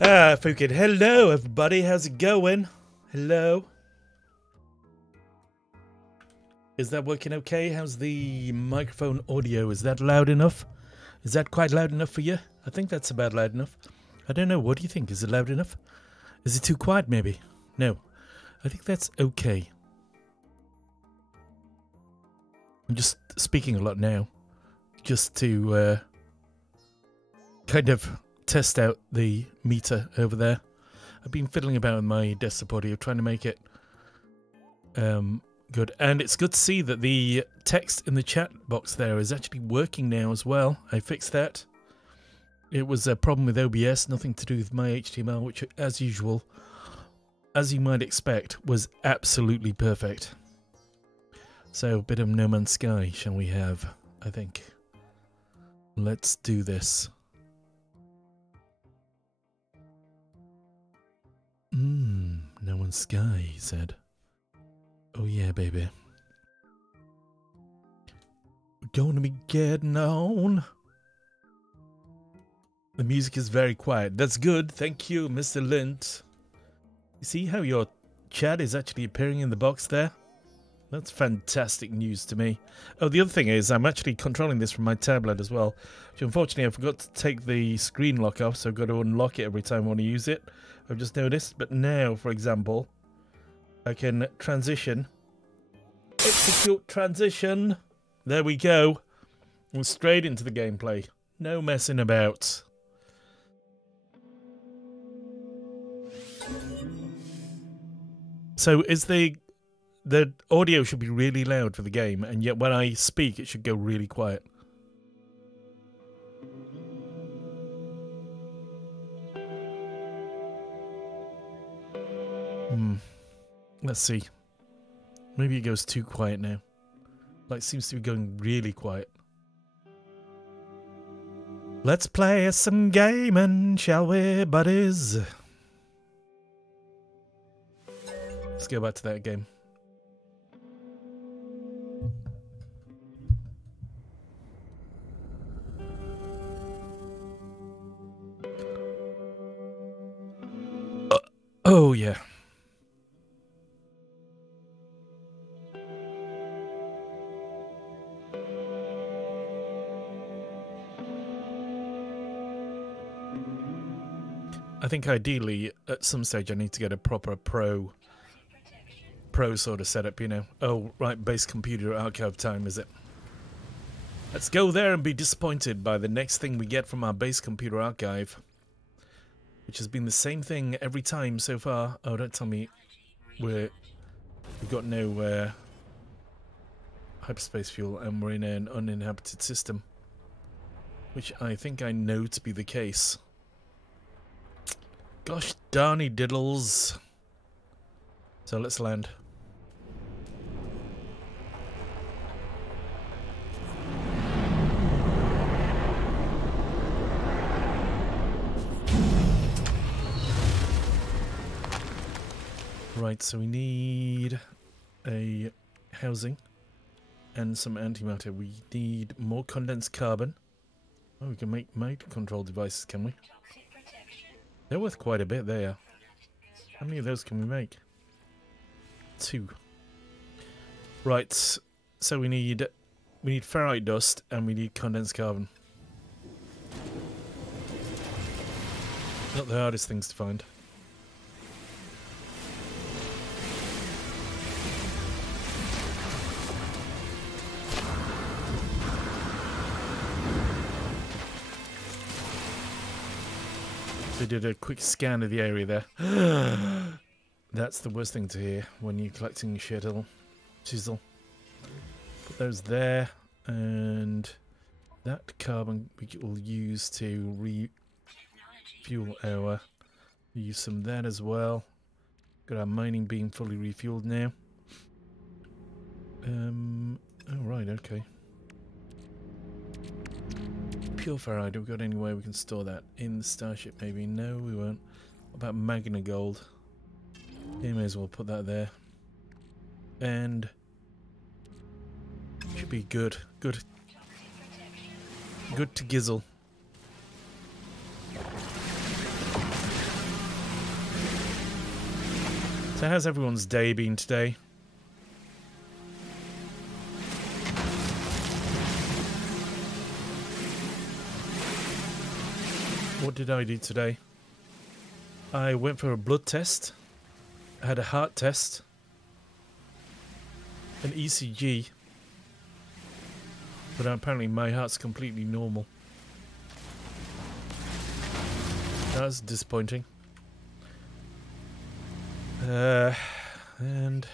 Fucking hello, everybody. How's it going? Hello. Is that working okay? How's the microphone audio? Is that loud enough? Is that quite loud enough for you? I think that's about loud enough. I don't know. What do you think? Is it loud enough? Is it too quiet, maybe? No. I think that's okay. I'm just speaking a lot now. Just to kind of test out the meter over there. I've been fiddling about with my desktop audio, trying to make it good. And it's good to see that the text in the chat box there is actually working now as well. I fixed that. It was a problem with OBS, nothing to do with my HTML, which, as usual, as you might expect, was absolutely perfect. So, a bit of No Man's Sky, shall we have, I think. Let's do this. No Man's Sky, he said. Oh yeah, baby. We're gonna be getting on. The music is very quiet. That's good. Thank you, Mr. Lint. You see how your chat is actually appearing in the box there? That's fantastic news to me. Oh, the other thing is I'm actually controlling this from my tablet as well. Which unfortunately I forgot to take the screen lock off, so I've got to unlock it every time I want to use it. I've just noticed. But now, for example, I can transition. Execute transition. There we go. And straight into the gameplay. No messing about. So is the audio should be really loud for the game, and yet when I speak it should go really quiet. Let's see. Maybe it goes too quiet now. Like, it seems to be going really quiet. Let's play some gaming, shall we, buddies? Let's go back to that game. Oh, yeah. I think ideally, at some stage, I need to get a proper pro sort of setup, you know. Oh, right, base computer archive time, is it? Let's go there and be disappointed by the next thing we get from our base computer archive. Which has been the same thing every time so far. Oh, don't tell me we've got no hyperspace fuel and we're in an uninhabited system. Which I think I know to be the case. Gosh darny diddles. So let's land. Right, so we need a housing and some antimatter. We need more condensed carbon. Oh, we can make mind control devices, can we? They're worth quite a bit there. How many of those can we make? 2. Right, so we need ferrite dust and we need condensed carbon. Not the hardest things to find. They did a quick scan of the area there. That's the worst thing to hear when you're collecting chisel. Put those there, and that carbon we will use to refuel our. Use some of that as well. Got our mining beam fully refueled now. Oh right, okay. Pure ferrite, have we got any way we can store that in the starship? Maybe. No, we won't. What about magna gold? Yeah, may as well put that there. And should be good. Good to gizzle. So how's everyone's day been today? What did I do today? I went for a blood test. I had a heart test. An ECG. But apparently my heart's completely normal. That's disappointing. And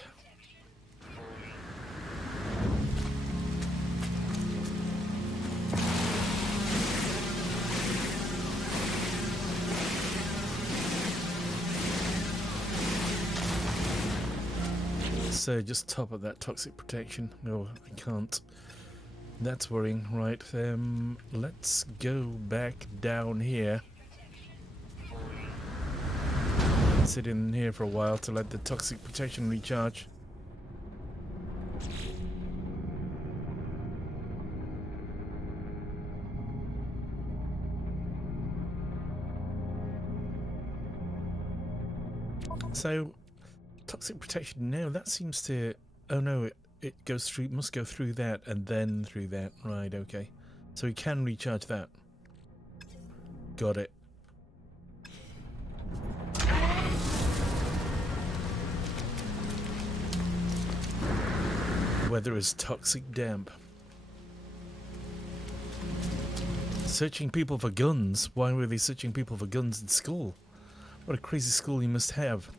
so just top up that toxic protection. No, I can't. That's worrying. Right, let's go back down here. Sit in here for a while to let the toxic protection recharge. So, toxic protection now, that seems to... Oh no, it goes through, must go through that and then through that. Right, okay. So we can recharge that. Got it. Weather is toxic damp. Searching people for guns? Why were they searching people for guns in school? What a crazy school you must have.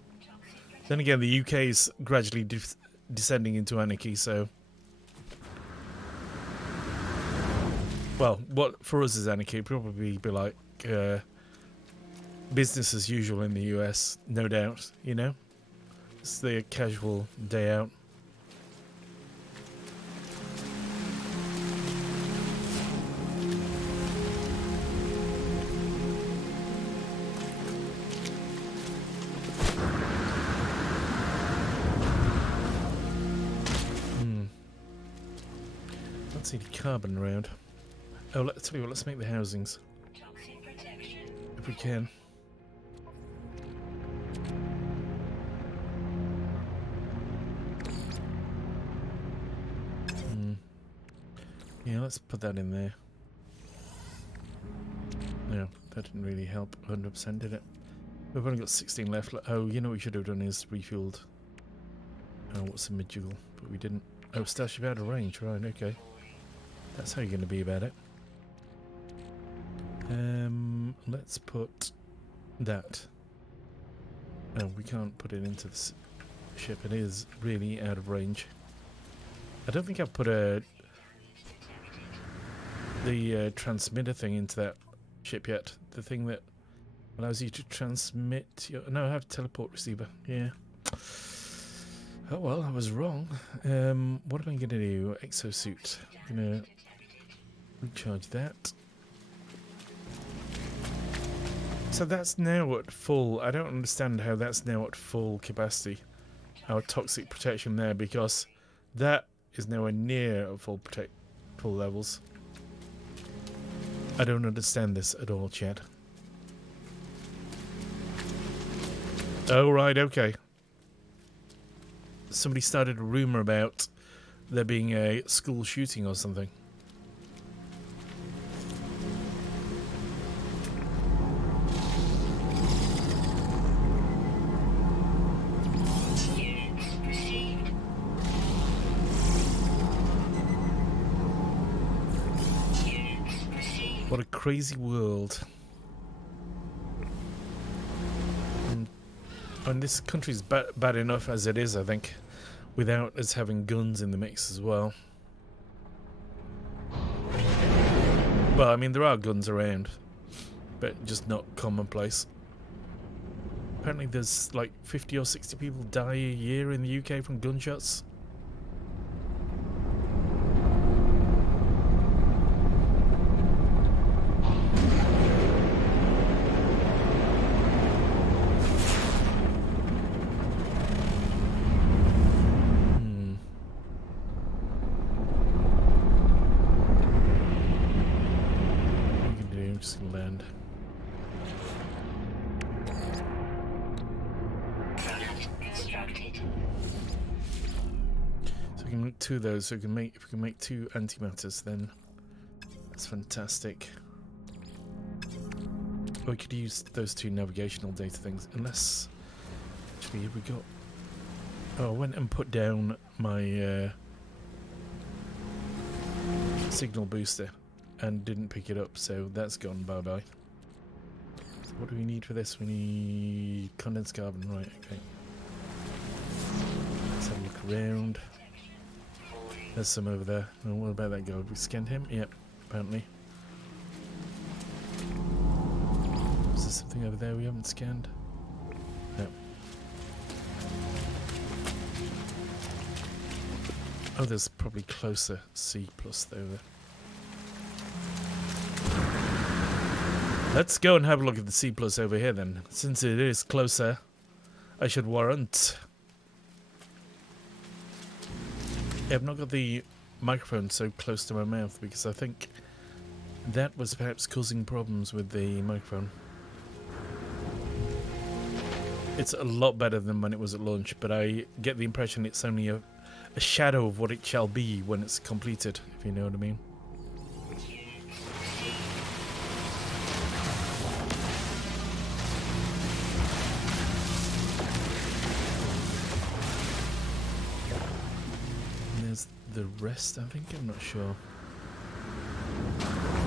Then again, the UK is gradually descending into anarchy, so... Well, what for us is anarchy? Probably be like business as usual in the US, no doubt, you know? It's the casual day out. See the carbon around. Oh, let's tell you what, let's make the housings. If we can. Yeah, let's put that in there. No, that didn't really help 100%, did it? We've only got 16 left. Oh, you know what we should have done is refueled. Oh, what's a mid-joule? But we didn't. Oh, Starship out of range, right, okay. That's how you're going to be about it. Let's put that. Oh, we can't put it into the ship. It is really out of range. I don't think I've put the transmitter thing into that ship yet. The thing that allows you to transmit your... No, I have a teleport receiver. Yeah. Oh well, I was wrong. What am I going to do? Exosuit. I'm going to recharge that. So that's now at full. I don't understand how that's now at full capacity. Our toxic protection there, because that is nowhere near at full levels. I don't understand this at all, Chad. Oh right, okay. Somebody started a rumor about there being a school shooting or something. What a crazy world. And this country's bad enough as it is, I think, without us having guns in the mix as well. Well, I mean, there are guns around, but just not commonplace. Apparently there's like 50 or 60 people die a year in the UK from gunshots. So we can make 2 of those. So we can make, if we can make 2 antimatters, then that's fantastic. Or we could use those 2 navigational data things, unless actually we got. Oh, I went and put down my signal booster and didn't pick it up, so that's gone bye bye. So what do we need for this? We need condensed carbon, right? Okay. Let's have a look around. There's some over there. Oh, what about that guy? Have we scanned him? Yep, apparently. Is there something over there we haven't scanned? No. Oh, there's probably closer C plus over. Let's go and have a look at the C plus over here then. Since it is closer, I should warrant. Yeah, I've not got the microphone so close to my mouth because I think that was perhaps causing problems with the microphone. It's a lot better than when it was at launch, but I get the impression it's only a shadow of what it shall be when it's completed, if you know what I mean. And there's the rest, I think. I'm not sure.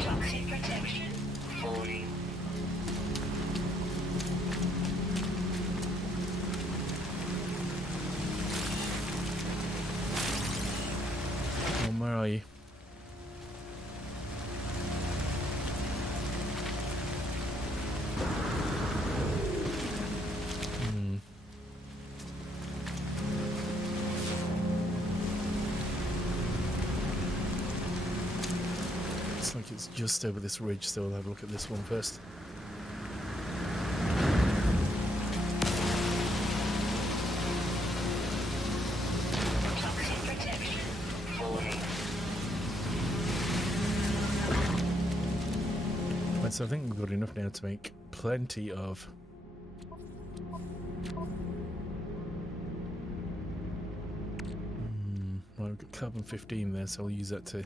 Toxic protection falling. Where are you? Looks like it's just over this ridge, so we'll have a look at this one first. So I think we've got enough now to make plenty of well, we've got carbon 15 there, so I'll use that to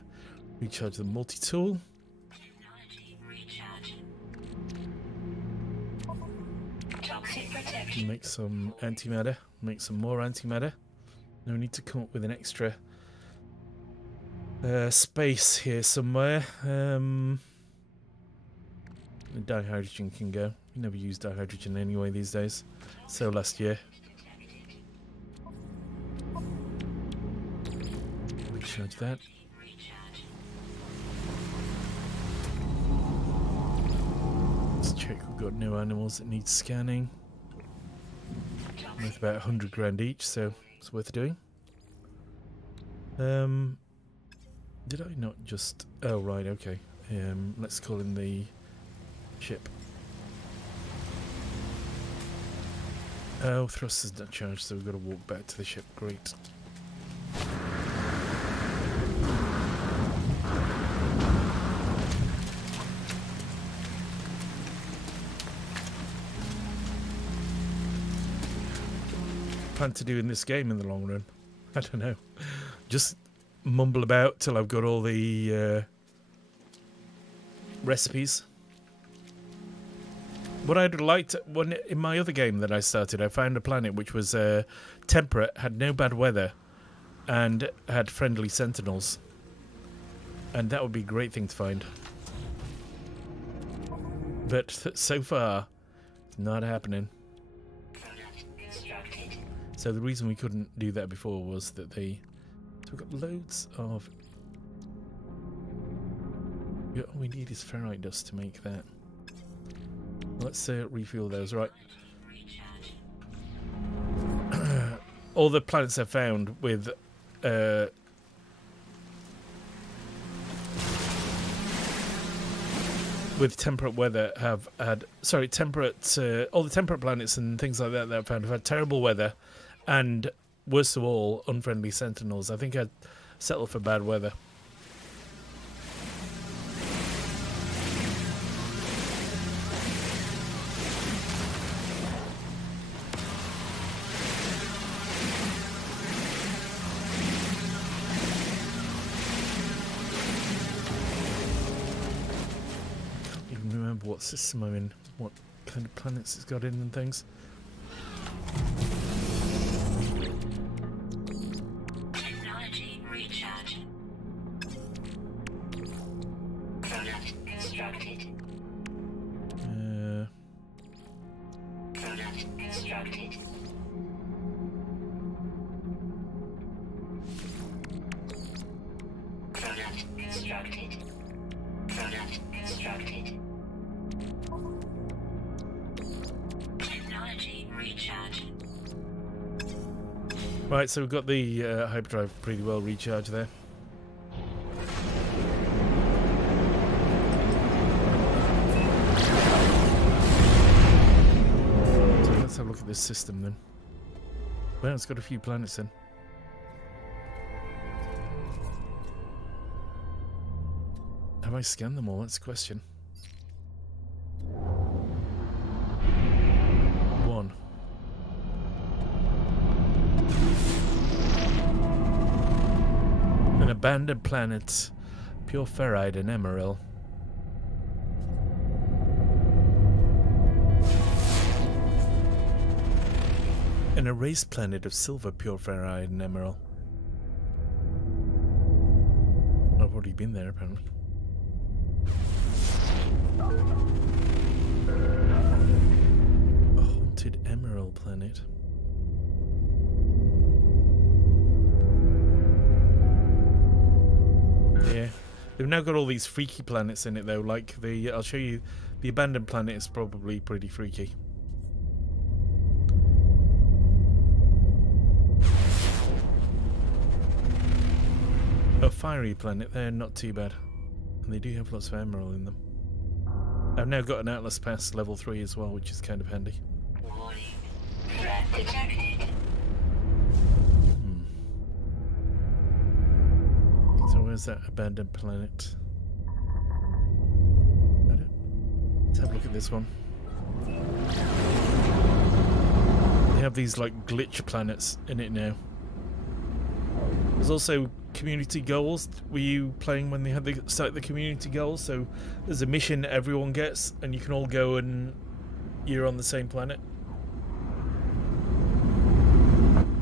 recharge the multi-tool. Make some antimatter, make some more antimatter. No need to come up with an extra space here somewhere. Dihydrogen can go. We never use dihydrogen anyway these days. So last year. Recharge that. Let's check we've got no animals that need scanning. Worth about 100 grand each, so it's worth doing. Did I not just... Oh, right, okay. Let's call in the ship. Oh, thrust is not charged, so we've got to walk back to the ship. Great. Plan to do in this game in the long run? I don't know. Just mumble about till I've got all the recipes. What I'd liked in my other game that I started, I found a planet which was temperate, had no bad weather, and had friendly sentinels. And that would be a great thing to find. But so far, it's not happening. So the reason we couldn't do that before was that so we've got loads of... Yeah, all we need is ferrite dust to make that. Let's refuel those, right. All the planets I've found with temperate weather have had... Sorry, temperate... all the temperate planets and things like that I've found have had terrible weather and, worst of all, unfriendly sentinels. I think I'd settle for bad weather. what system I'm in, what kind of planets it's got in and things. Technology recharge. Product constructed. Product constructed. Product constructed. Product constructed. Technology recharge. Right, so we've got the hyperdrive pretty well recharged there. So let's have a look at this system then. Well, it's got a few planets in. Have I scanned them all? That's the question. One. An abandoned planet, pure ferrite and emerald. An erased planet of silver, pure ferrite and emerald. I've already been there apparently. A haunted emerald planet. Yeah, they've now got all these freaky planets in it though, like the, I'll show you, the abandoned planet is probably pretty freaky. A fiery planet, they're not too bad. And they do have lots of emerald in them. I've now got an Atlas Pass level 3 as well, which is kind of handy. Warning. Threat detected. So where's that abandoned planet? Let's have a look at this one. They have these like glitch planets in it now. There's also community goals. Were you playing when they had the community goals? So there's a mission everyone gets and you can all go and you're on the same planet.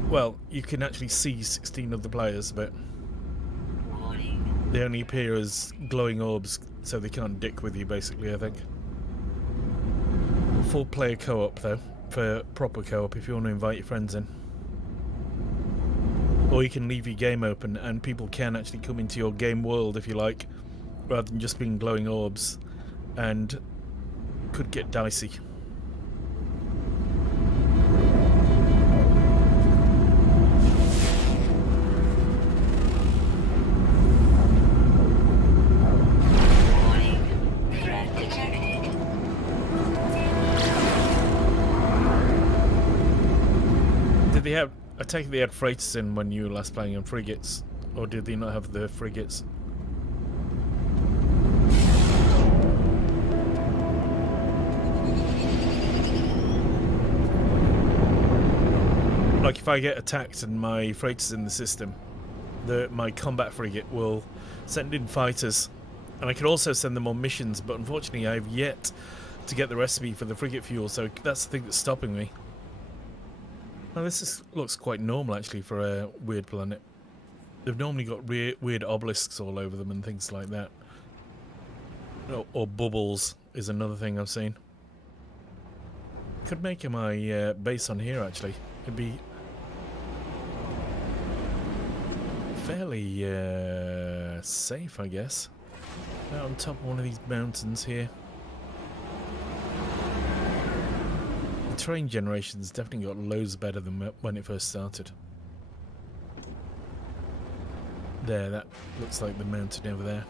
Well, you can actually see 16 of the players, but they only appear as glowing orbs, so they can't dick with you, basically, I think. 4-player co-op, though, for proper co-op, if you want to invite your friends in. Or you can leave your game open, and people can actually come into your game world, if you like, rather than just being glowing orbs, and could get dicey. I take it they had freighters in when you were last playing on frigates, or did they not have the frigates? Like if I get attacked and my freighters in the system, my combat frigate will send in fighters, and I can also send them on missions, but unfortunately I have yet to get the recipe for the frigate fuel, so that's the thing that's stopping me. Now this looks quite normal actually for a weird planet. They've normally got weird obelisks all over them and things like that. Or bubbles is another thing I've seen. Could make my base on here actually. It'd be fairly safe, I guess. Out on top of one of these mountains here. The terrain generation's definitely got loads better than when it first started. There, that looks like the mountain over there.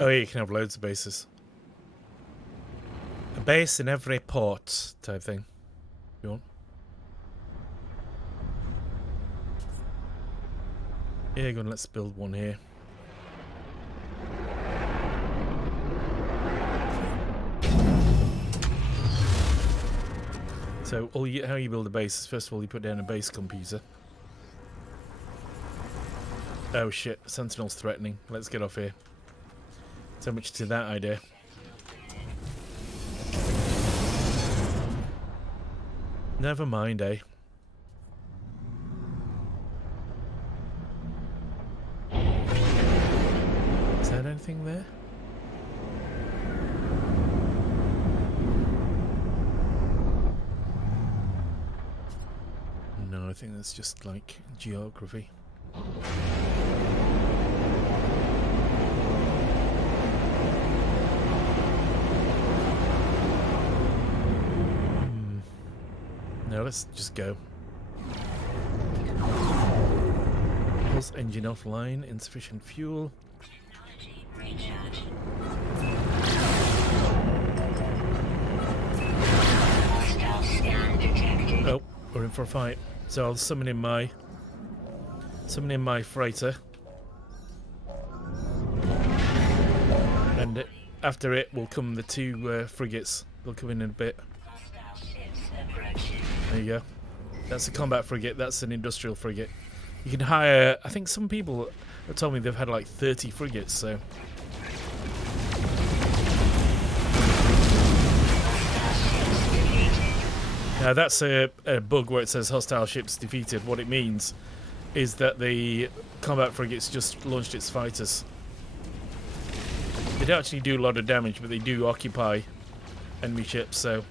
Oh yeah, you can have loads of bases. A base in every port type thing. You want? Yeah, go on, let's build one here. So how you build a base is first of all you put down a base computer. Oh shit, Sentinel's threatening. Let's get off here. So much to that idea. Never mind, eh? Is there anything there? No, I think that's just like geography. No, let's just go. Pulse engine offline, insufficient fuel. Technology recharge. Hostile scan detected. Oh, we're in for a fight. So I'll summon in my freighter, and after it will come the two frigates. They'll come in a bit. Hostile ships approaching. There you go. That's a combat frigate. That's an industrial frigate. You can hire. I think some people have told me they've had like 30 frigates. So now that's a bug where it says hostile ships defeated. What it means is that the combat frigates just launched its fighters. They don't actually do a lot of damage, but they do occupy enemy ships, so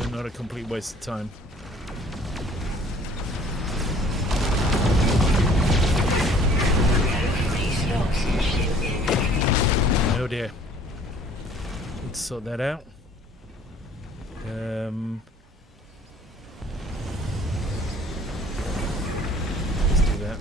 they're not a complete waste of time. Oh dear. Let's sort that out. Let's do that.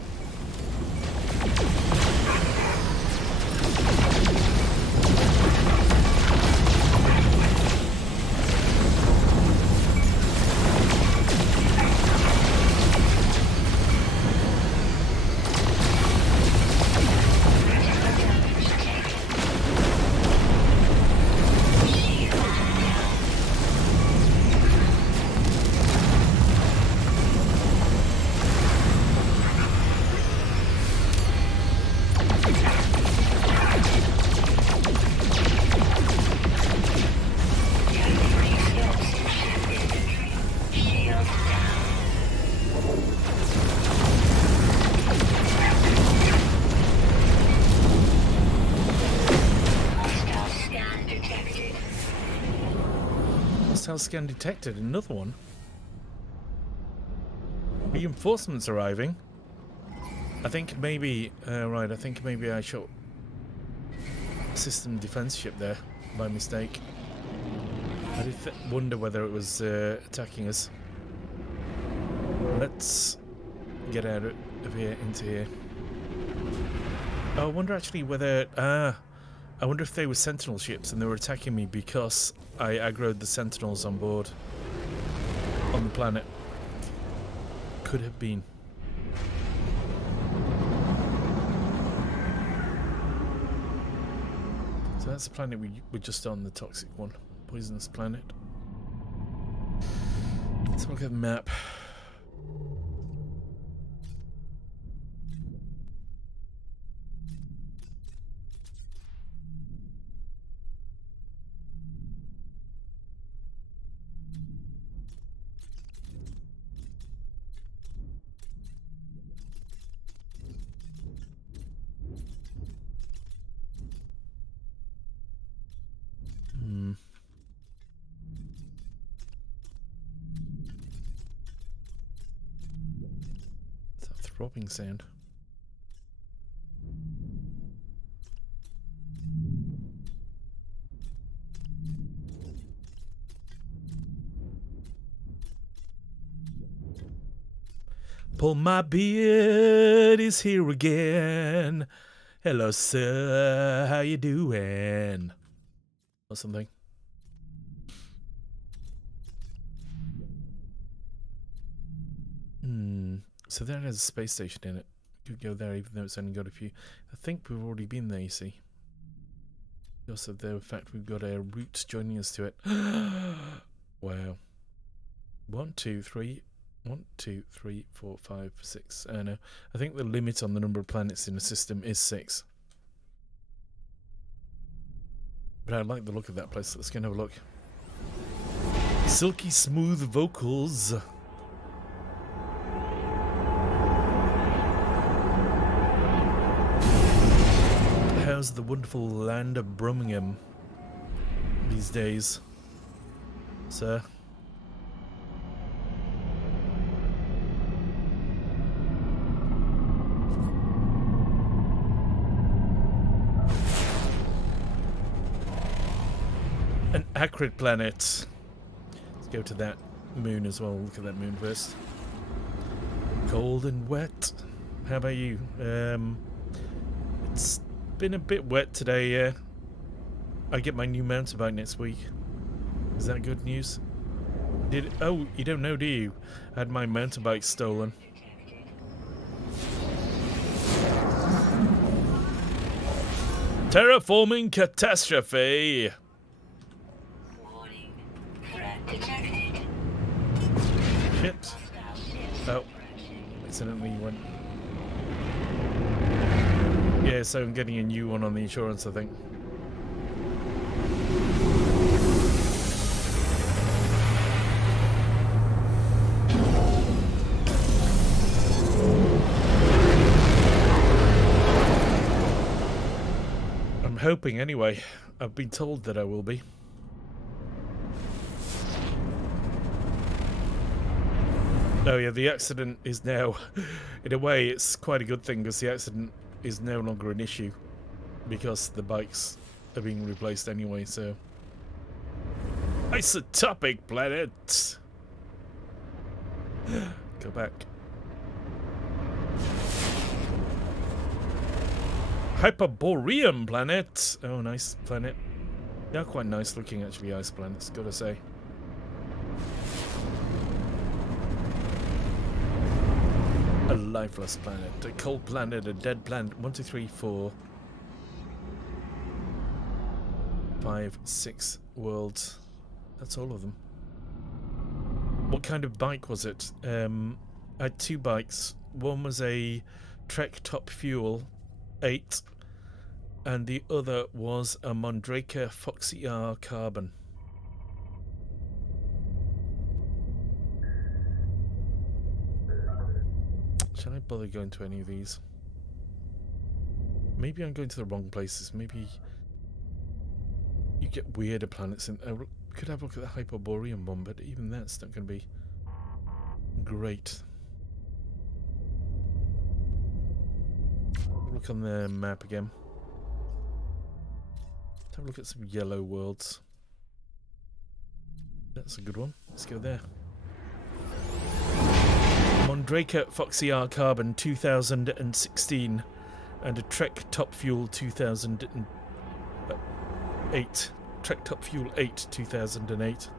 Hostile scan detected. Another one. Reinforcements arriving. I think maybe right. I think maybe I shot a system defense ship there by mistake. I did wonder whether it was attacking us. Let's get out of here into here. Oh, I wonder actually whether I wonder if they were Sentinel ships and they were attacking me because I aggroed the Sentinels on board on the planet. Could have been. So that's the planet we're just on, the toxic one. Poisonous planet. Let's look at the map. It's that throbbing sound. Pull my beard is here again. Hello, sir. How you doing? Or something. So that has a space station in it. You could go there even though it's only got a few. I think we've already been there, you see. Because of the fact we've got a route joining us to it. Wow. 1, 2, 3. 1, 2, 3, 4, 5, 6. No. I think the limit on the number of planets in the system is 6. But I like the look of that place. Let's go and have a look. Silky smooth vocals. How's the wonderful land of Birmingham these days, sir? An acrid planet. Let's go to that moon as well. Look at that moon first. Cold and wet. How about you? It's been a bit wet today, yeah. I get my new mountain bike next week. Is that good news? Oh, you don't know, do you? I had my mountain bike stolen. Terraforming catastrophe. Warning. Threat detected. Shit. Hostile ships Oh. approaching. Accidentally went. Yeah, so I'm getting a new one on the insurance, I think. I'm hoping anyway. I've been told that I will be. Oh yeah, the accident is now, in a way, it's quite a good thing because the accident is no longer an issue because the bikes are being replaced anyway, so. Isotopic planet! Go back. Hyperborean planet! Oh, nice planet. They are quite nice looking, actually, ice planets, gotta say. A lifeless planet, a cold planet, a dead planet. 1, 2, 3, 4, 5, 6 worlds. That's all of them. What kind of bike was it? I had 2 bikes. One was a Trek Top Fuel 8, and the other was a Mondraker Foxy R Carbon. Should I bother going to any of these? Maybe I'm going to the wrong places. Maybe you get weirder planets. And we could have a look at the Hyperborean one, but even that's not going to be great. Look on the map again. Let's have a look at some yellow worlds. That's a good one. Let's go there. Mondraker Foxy R Carbon 2016 and a Trek Top Fuel 2008. Trek Top Fuel 8 2008.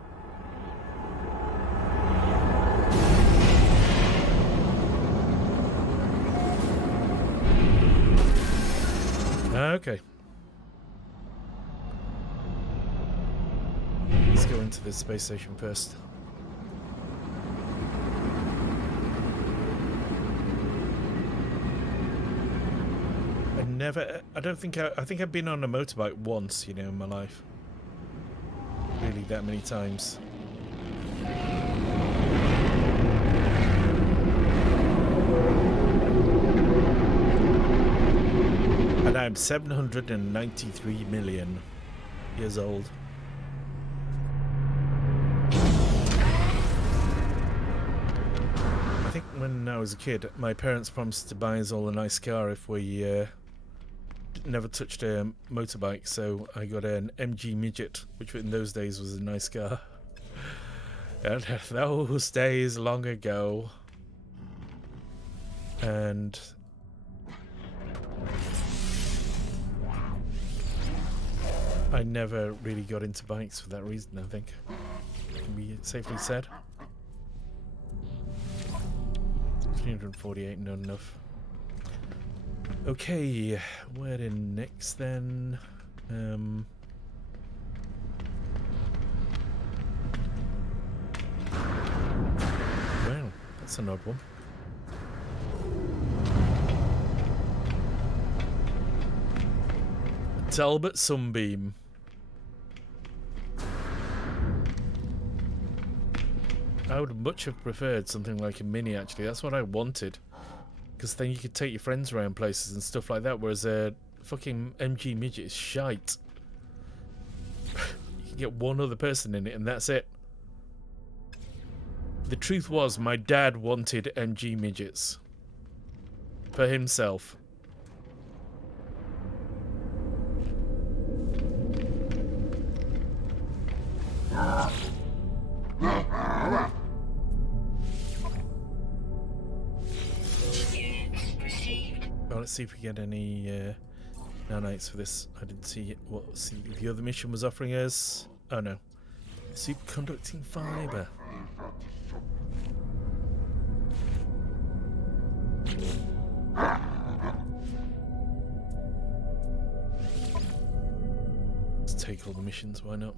Okay. Let's go into the space station first. I don't think I think I've been on a motorbike once, you know, in my life. Really that many times. And I'm 793 million years old. I think when I was a kid, my parents promised to buy us all a nice car if we never touched a motorbike, so I got an MG Midget, which in those days was a nice car. And those days long ago. And I never really got into bikes for that reason, I think. Can be safely said. 348, not enough. Okay, where in next then? Well, that's an odd one. Talbot Sunbeam. I would much have preferred something like a Mini, actually. That's what I wanted. Because then you could take your friends around places and stuff like that, whereas a fucking MG Midget is shite. You can get one other person in it and that's it. The truth was, my dad wanted MG Midgets. For himself. Well, let's see if we get any nanites for this. I didn't see what the other mission was offering us. Oh no. Superconducting fiber. Let's take all the missions, why not?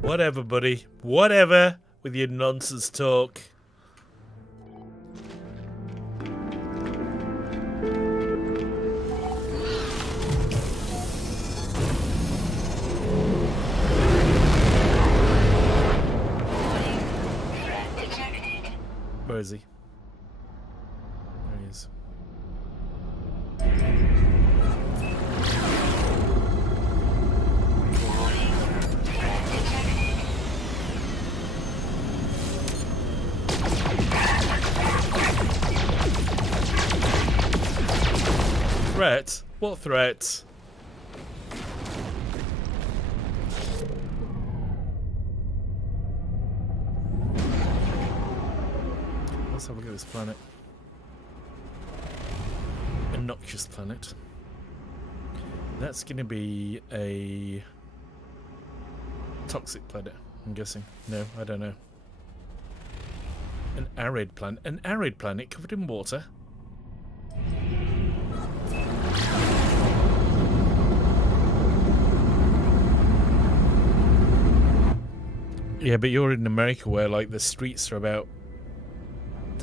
Whatever, buddy. Whatever with your nonsense talk. Where is he? There he is. Threat? What threat? Let's have a look at this planet. A noxious planet. That's going to be a toxic planet, I'm guessing. No, I don't know. An arid planet. An arid planet covered in water. Yeah, but you're in America where, like, the streets are about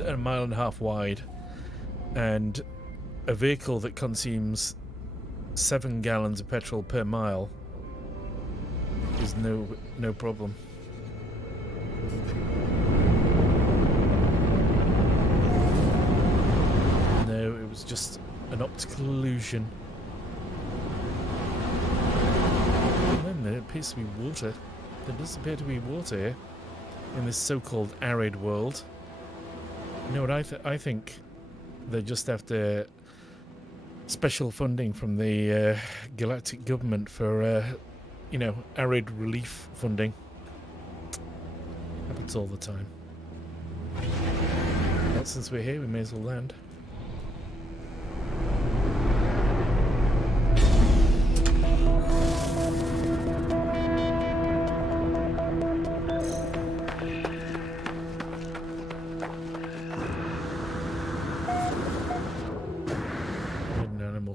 a mile and a half wide, and a vehicle that consumes 7 gallons of petrol per mile is no problem. No, it was just an optical illusion. And then there appears to be water. There does appear to be water here in this so-called arid world. You know what I think? They're just after special funding from the galactic government for, you know, arid relief funding. Happens all the time. Well, since we're here, we may as well land.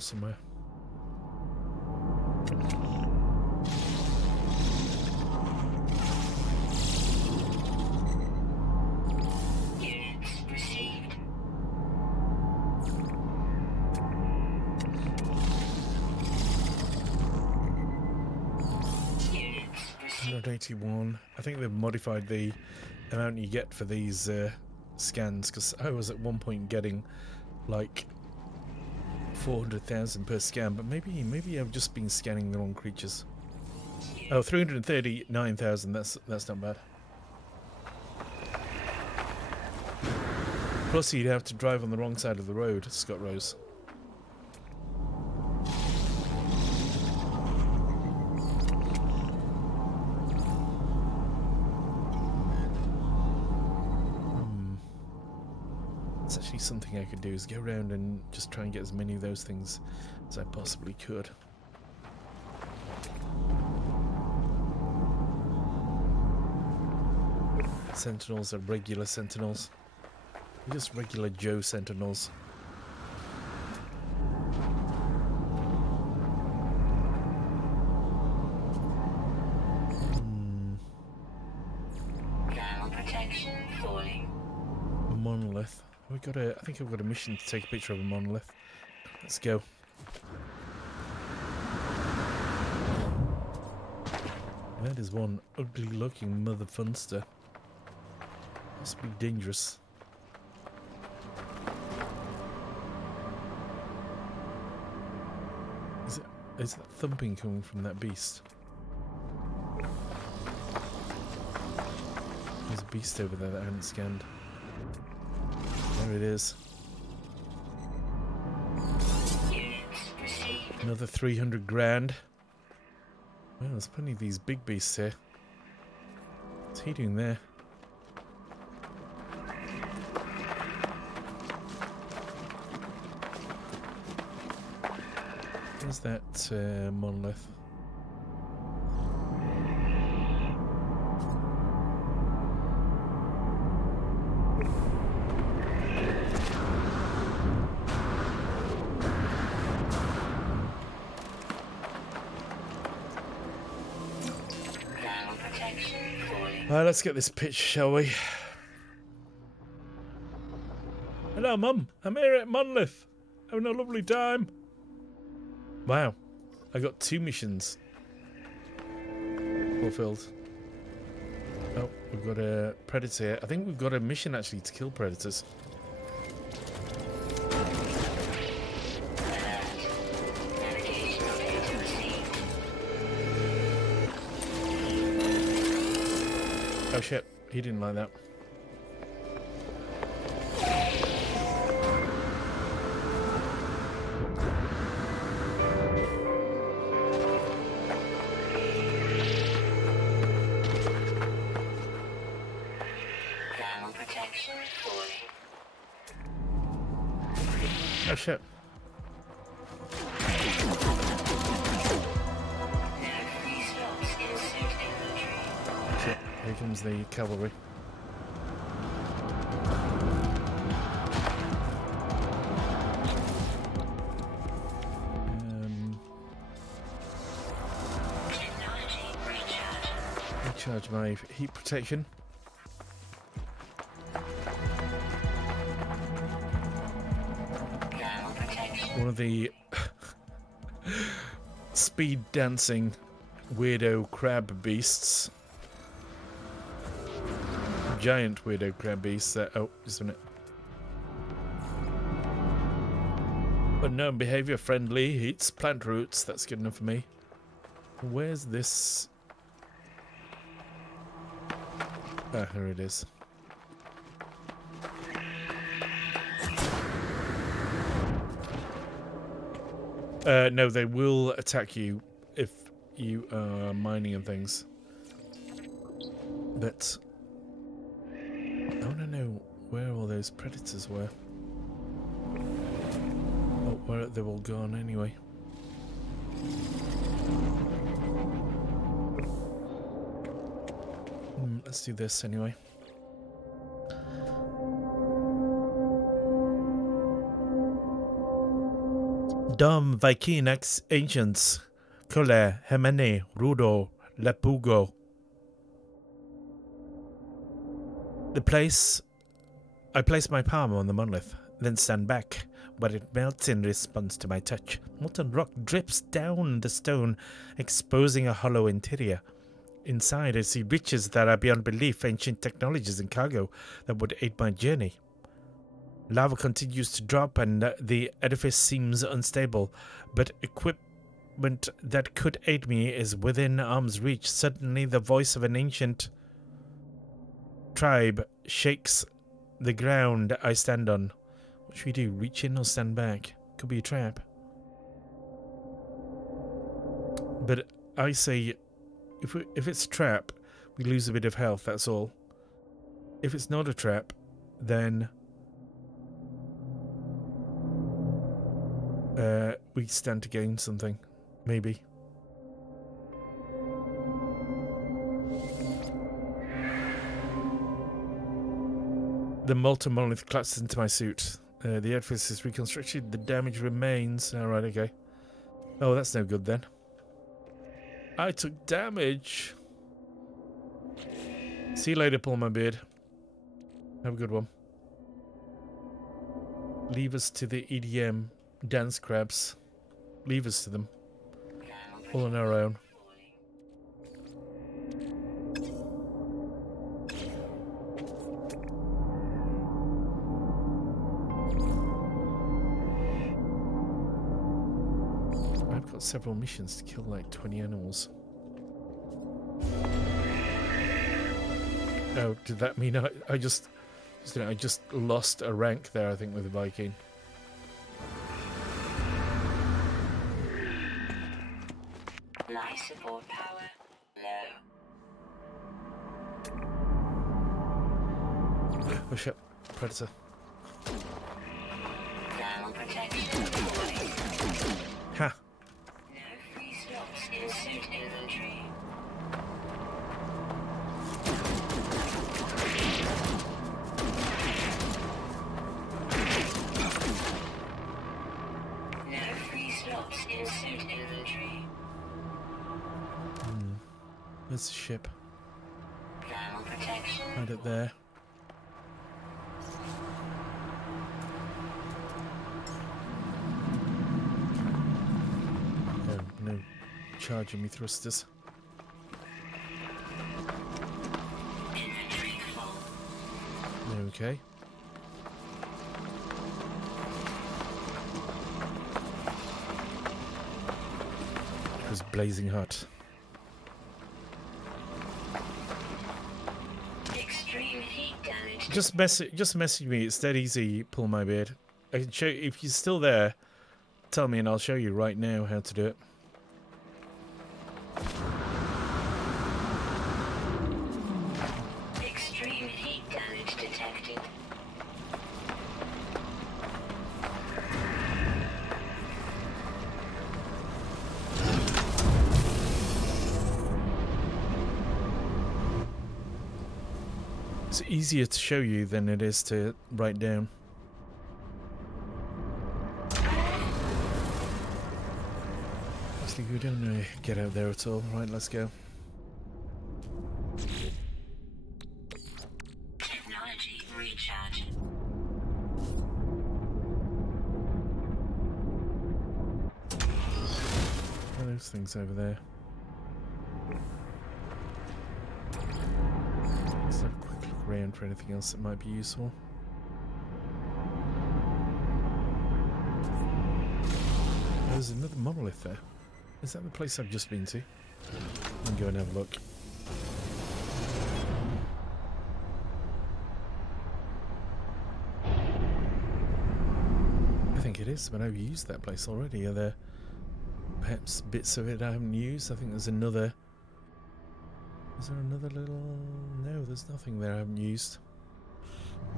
Somewhere. Units received. Units received. 181. I think they've modified the amount you get for these scans, because I was at one point getting like 400,000 per scan, but maybe I've just been scanning the wrong creatures. Oh, 339,000. That's not bad. Plus, you'd have to drive on the wrong side of the road, Scott Rose. It's actually something I could do, is go around and just try and get as many of those things as I possibly could. Sentinels are regular sentinels. Just regular Joe sentinels. Thermal protection falling. A monolith. I think I've got a mission to take a picture of a monolith. Let's go. That is one ugly looking mother funster. Must be dangerous. Is that thumping coming from that beast? There's a beast over there that I haven't scanned. There it is. Units received. Another 300 grand. Well, there's plenty of these big beasts here. What's he doing there? Where's that monolith? Thermal protection falling. Alright, let's get this pitch, shall we? Hello, Mum. I'm here at Monolith. Having a lovely time. Wow. I got 2 missions fulfilled. Oh, we've got a predator here. I think we've got a mission actually to kill predators. Navigational data received. Oh shit, he didn't like that. Thermal protection falling. Oh shit. No free slots in suit inventory. Shit, here comes the cavalry. Technology recharge. Recharge my heat protection. Thermal protection. One of the speed dancing weirdo crab beasts. Giant weirdo crab beasts that, oh, just a minute. Unknown behavior friendly, eats plant roots, that's good enough for me. Where's this? Ah, here it is. No, they will attack you if you are mining and things. But I want to know where all those predators were. Oh, where they're all gone anyway. Let's do this anyway. Dom Vikinax Ancients Kole Hemene Rudo Lepugo. I place my palm on the monolith, then stand back, but it melts in response to my touch. Molten rock drips down the stone, exposing a hollow interior. Inside, I see riches that are beyond belief, ancient technologies and cargo that would aid my journey. Lava continues to drop and the edifice seems unstable, but equipment that could aid me is within arm's reach. Suddenly, the voice of an ancient tribe shakes the ground I stand on. What should we do? Reach in or stand back? Could be a trap. But I say, if it's a trap, we lose a bit of health, that's all. If it's not a trap, then we stand to gain something. Maybe. The molten monolith collapses into my suit. The edifice is reconstructed. The damage remains. Alright, okay. Oh, that's no good then. I took damage. See you later, pull my beard. Have a good one. Leave us to the EDM dance crabs. Leave us to them. All on our own. I've got several missions to kill like 20 animals. Oh, did that mean I just lost a rank there, I think, with the Viking. Life support power low. Push up, Predator. Thermal protection deployed. Ha! No free slots in suit inventory. No free slots in suit inventory. There's a ship. Thermal protection. Right up there. Oh, no charging me thrusters. Inventory full. Okay. It was blazing hot. Extreme heat damage. Just message me. It's dead easy. Pull my beard. I can show if you're still there. Tell me, and I'll show you right now how to do it. Extreme heat damage detected. It's easier to show you than it is to write down. Actually, we don't get out there at all. Right, let's go. Technology recharge. What are those things over there? Let's have a quick look around for anything else that might be useful. There's another monolith there. Is that the place I've just been to? I'll go and have a look. I think it is, but I've used that place already. Are there perhaps bits of it I haven't used? I think there's another... Is there another little... No, there's nothing there I haven't used.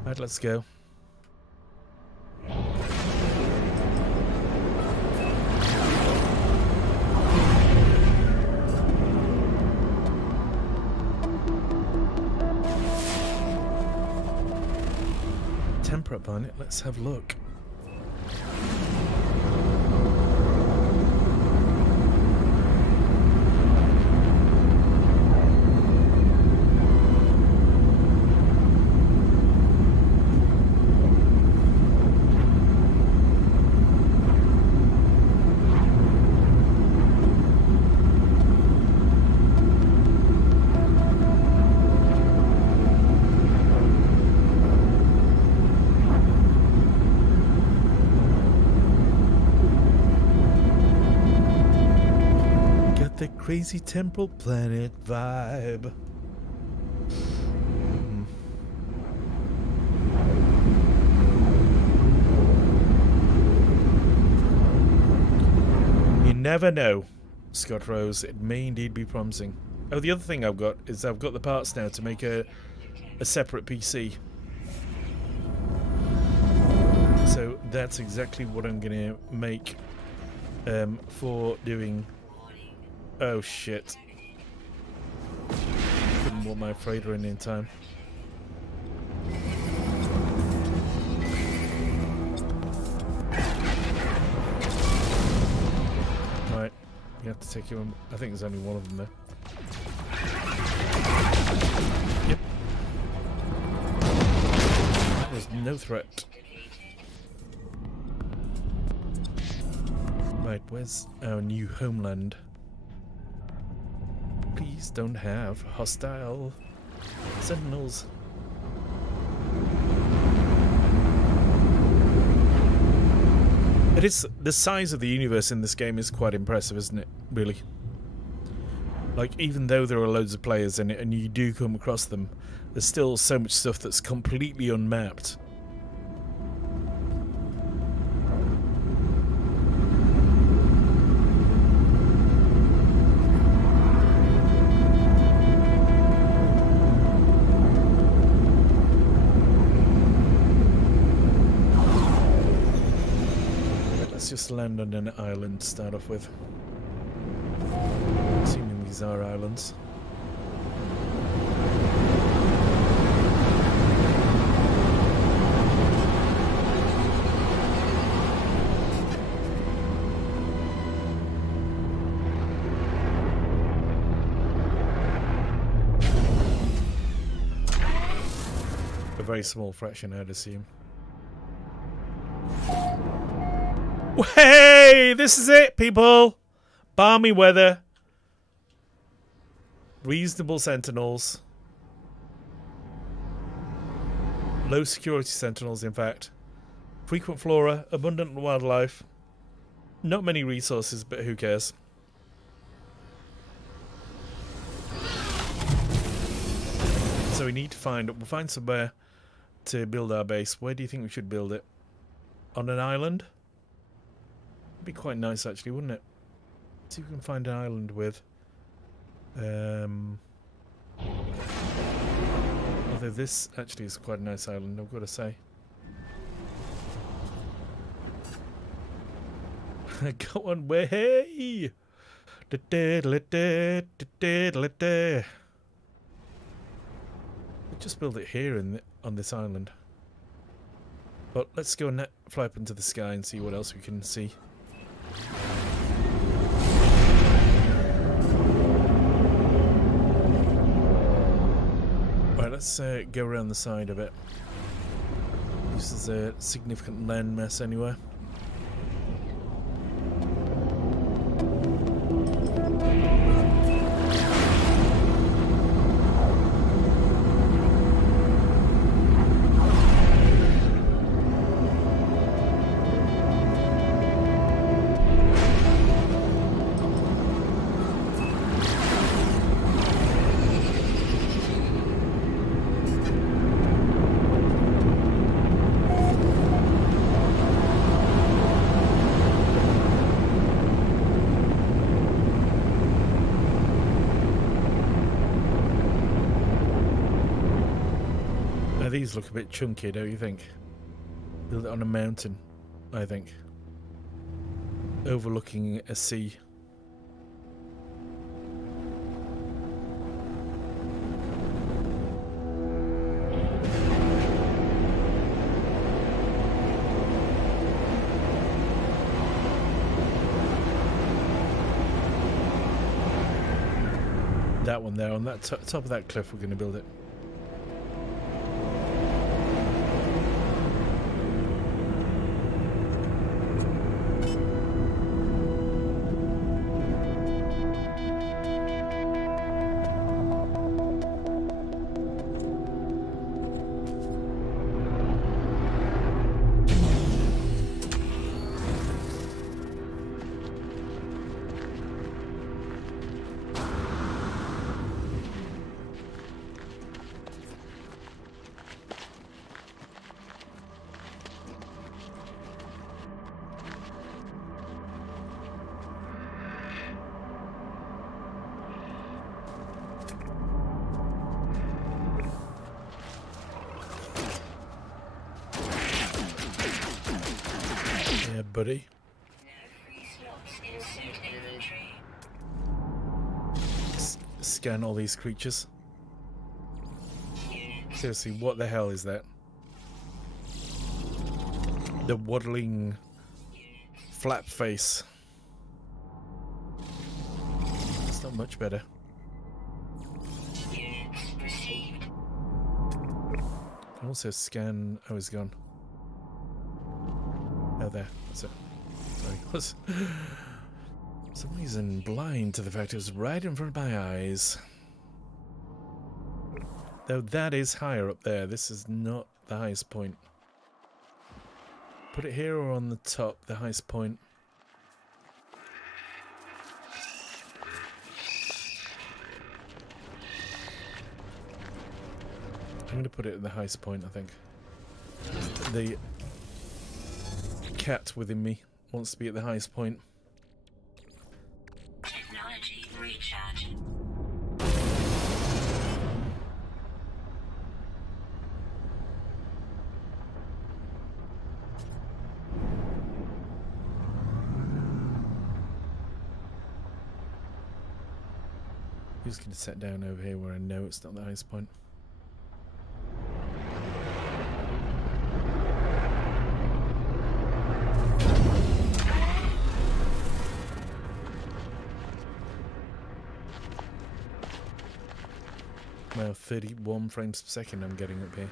Right, let's go. Temperate on it, let's have a look. The crazy temporal planet vibe. You never know, Scott Rose. It may indeed be promising. Oh, the other thing I've got is I've got the parts now to make a separate PC. So that's exactly what I'm going to make for doing. Oh shit! Couldn't want my freighter in time. Right, you have to take him. I think there's only one of them there. Yep. That was no threat. Right, where's our new homeland? Please don't have hostile sentinels. It is, the size of the universe in this game is quite impressive, isn't it? Really. Like, even though there are loads of players in it and you do come across them, there's still so much stuff that's completely unmapped. Just land on an island to start off with. Assuming these are islands. A very small fraction, I'd assume. Hey, this is it, people. Balmy weather. Reasonable sentinels. Low security sentinels, in fact. Frequent flora, abundant wildlife. Not many resources, but who cares? So we need to we'll find somewhere to build our base. Where do you think we should build it? On an island? Be quite nice, actually, wouldn't it? See if we can find an island with. Although this actually is quite a nice island, I've got to say. Go on, way! Just build it here on this island. But let's go and fly up into the sky and see what else we can see. Right, let's go around the side of it. This is a significant landmass anywhere. These look a bit chunky, don't you think? Build it on a mountain, I think. Overlooking a sea. That one there, on that top of that cliff, we're going to build it. Buddy. drops in suit inventory. Scan all these creatures. Seriously, what the hell is that? The waddling flap face. It's not much better. Received. Can also scan. Oh, he's gone. Oh, there. That's it. Sorry. I was for some reason blind to the fact it was right in front of my eyes. Though that is higher up there. This is not the highest point. Put it here or on the top, the highest point. I'm going to put it at the highest point, I think. The cat within me wants to be at the highest point. Technology recharge. I'm just going to set down over here where I know it's not the highest point. Well, 31 frames per second I'm getting up here.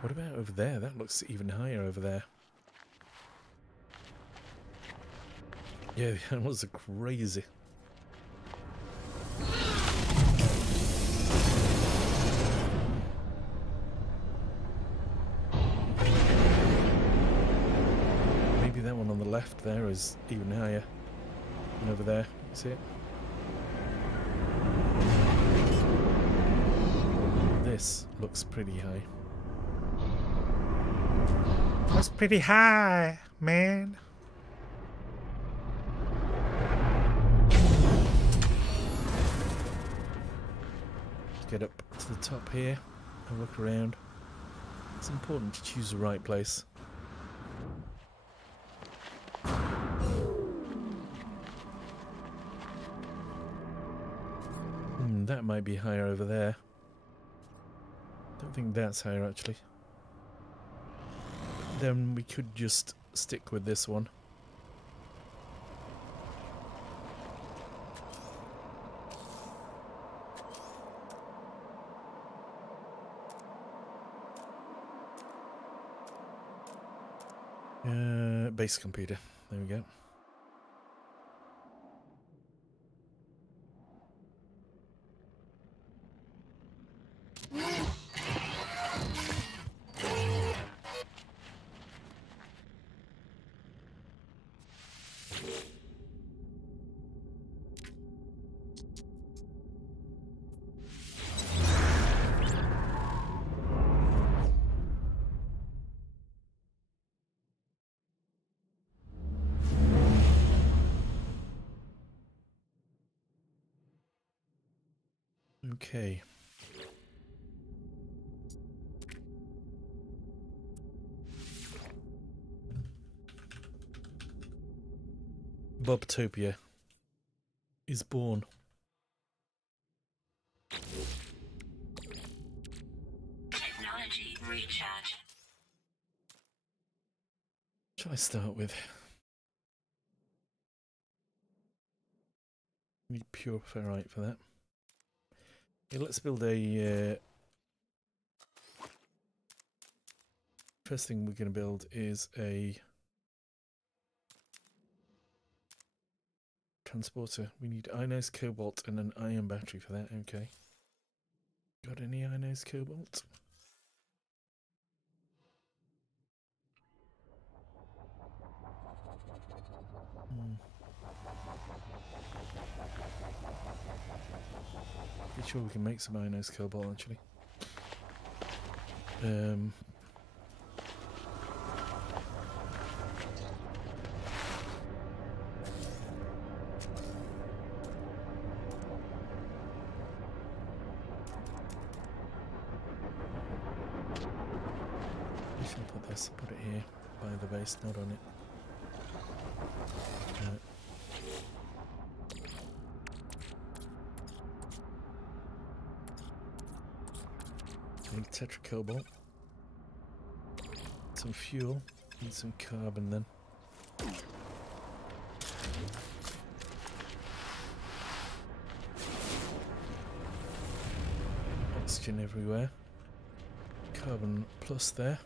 What about over there? That looks even higher over there. Yeah, the animals are crazy. Maybe that one on the left there is even higher than over there. You see it? This looks pretty high. That's pretty high, man. Get up to the top here and look around. It's important to choose the right place. That might be higher over there. Don't think that's higher actually. Then we could just stick with this one. Base computer. There we go. Okay. Bobtopia is born. Technology recharge. What shall I start with? Need pure ferrite for that. Okay, let's build a... First thing we're going to build is a transporter. We need ionized cobalt and an ion battery for that. Okay. Got any ionized cobalt? Pretty sure we can make some ionized cobalt actually. guess I'll put it here by the base, not on it. Need tetracobalt. Some fuel. Need some carbon then. Oxygen everywhere. Carbon plus there.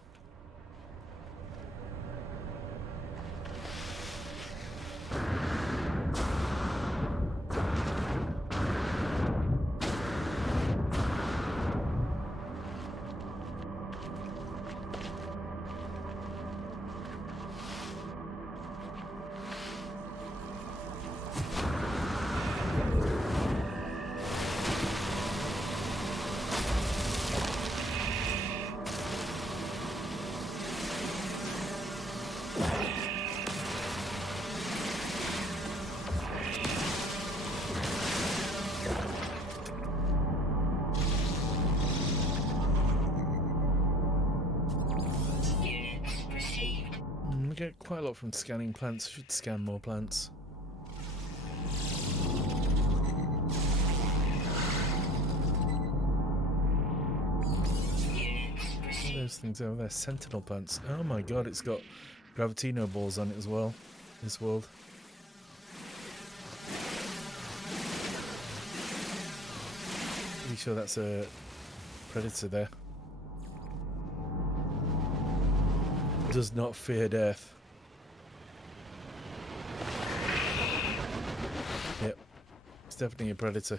We get quite a lot from scanning plants. Should scan more plants. What are those things over there? Sentinel plants. Oh my god, it's got Gravitino balls on it as well. This world. Pretty sure that's a predator there. Does not fear death. Yep, it's definitely a predator.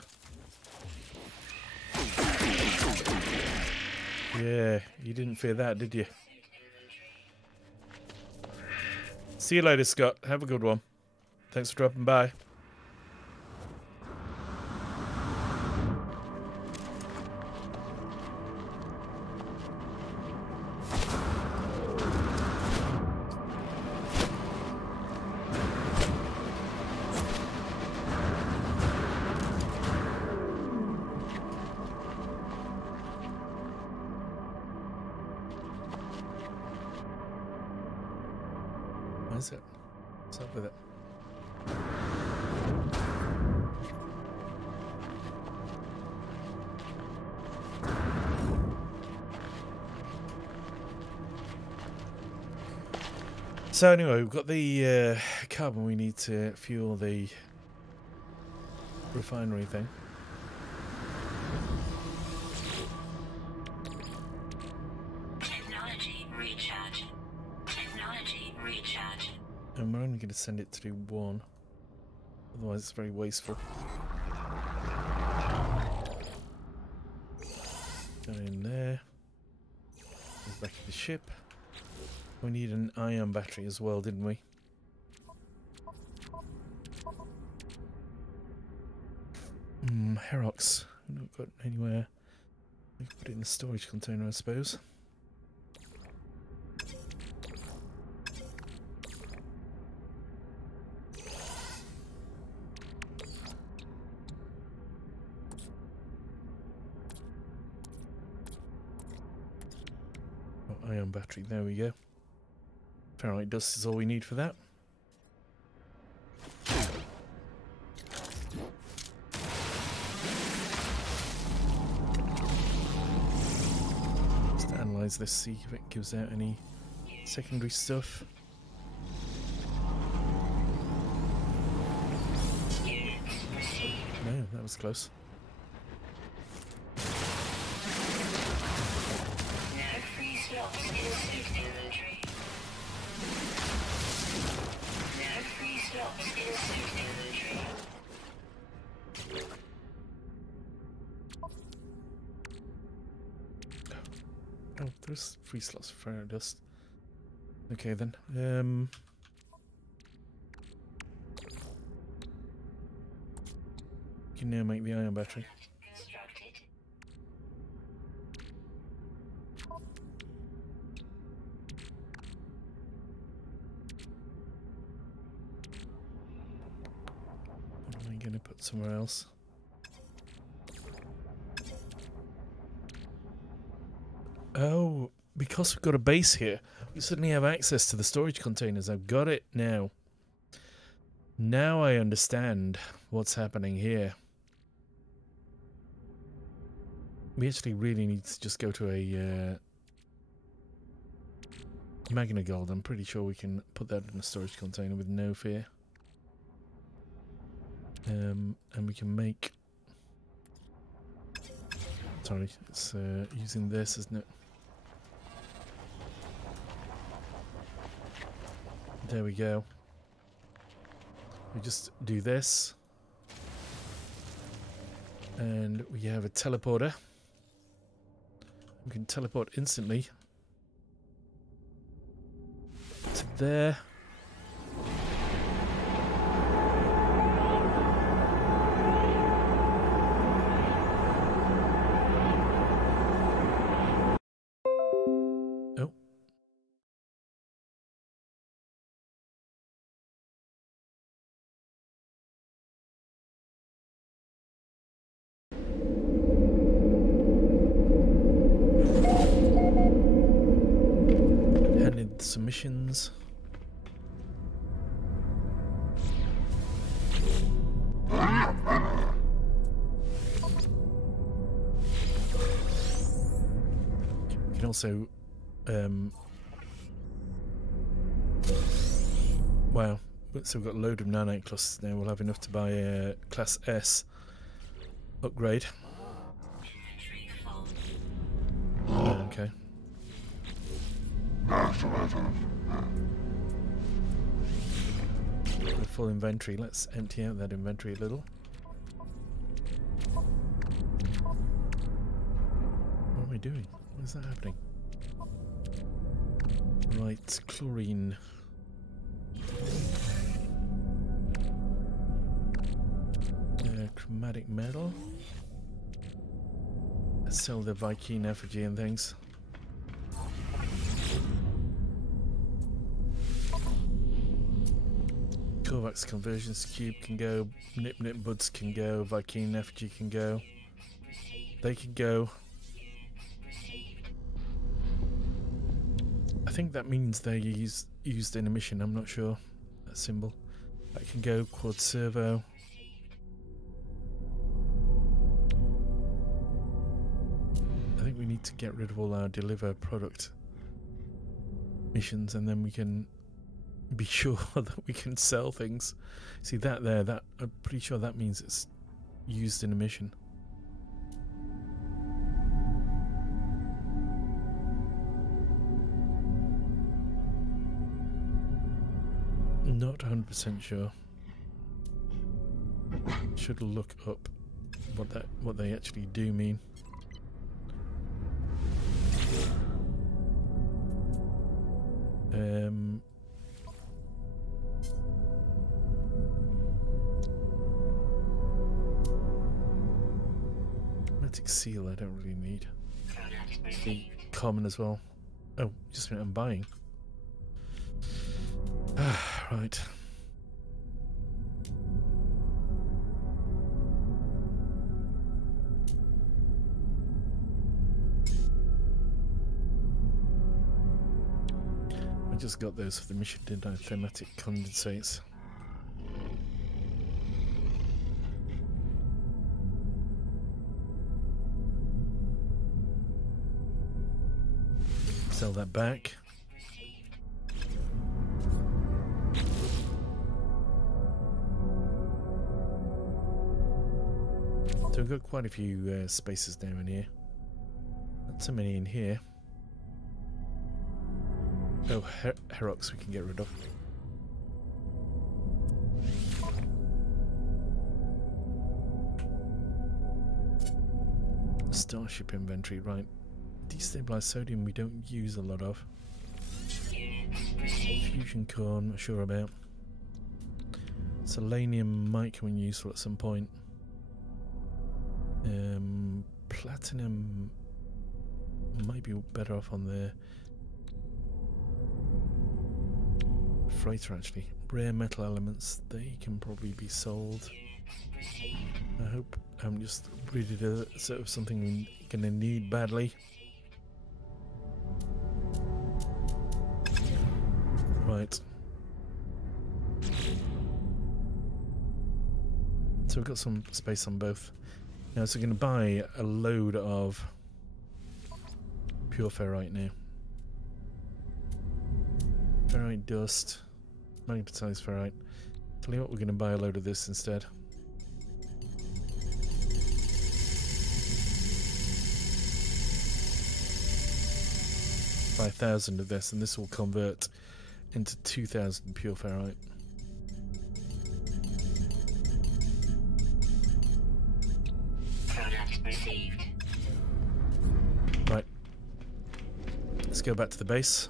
Yeah, you didn't fear that, did you? See you later, Scott. Have a good one. Thanks for dropping by. What is it? What's up with it? So anyway, we've got the carbon we need to fuel the refinery thing. Technology recharge. Technology recharge. And we're only going to send it to do one. Otherwise it's very wasteful. Go in there. Goes back to the ship. We need an ion battery as well, didn't we? Herox. We've not got anywhere. We can put it in a storage container, I suppose. Oh, ion battery, there we go. Ferrite dust is all we need for that. Just analyze this, see if it gives out any secondary stuff. No, that was close. No free slots in suit inventory. No free slots in suit inventory. Oh, there's 3 slots for ferrite dust. Okay then. You can now make the ion battery. Constructed. What am I going to put somewhere else? Oh, because we've got a base here, You suddenly have access to the storage containers. I've got it now. Now I understand what's happening here. We actually really need to just go to a Magna Gold. I'm pretty sure we can put that in a storage container with no fear. And we can make... Sorry, it's using this, isn't it? There we go. We just do this. And we have a teleporter. We can teleport instantly to there. Oh. Handed submissions. You can also wow, so we've got a load of nanite clusters now. We'll have enough to buy a class S upgrade. Okay. Got full inventory. Let's empty out that inventory a little. What are we doing? What is that happening? Right, chlorine. Chromatic metal. Let's sell the Viking effigy and things. Korvax conversions cube can go. Nip Nip buds can go. Viking effigy can go. They can go. I think that means they're used in a mission. I'm not sure. That symbol. That can go. Quad servo. I think we need to get rid of all our deliver product missions, and then we can be sure that we can sell things. See that there? That I'm pretty sure that means it's used in a mission. Not 100% sure. Should look up what they actually do mean. Magnetic seal I don't really need. The common as well. Oh, just a minute, I'm buying. Right. I just got those for the mission, didn't I? Thematic condensates. Sell that back. So we've got quite a few spaces now in here. Not so many in here. Oh, Herox we can get rid of. Starship inventory, right. Destabilized sodium we don't use a lot of. Fusion core, I'm not sure about. Selenium might come in useful at some point. Platinum might be better off on the freighter actually. Rare metal elements, they can probably be sold. I hope I'm just really sort of something we're gonna need badly. Right. So we've got some space on both. Now, so we're going to buy a load of pure ferrite now. Ferrite dust, magnetized ferrite. Tell you what, we're going to buy a load of this instead. $5,000 of this, and this will convert into 2,000 pure ferrite. Product received. Right. Let's go back to the base.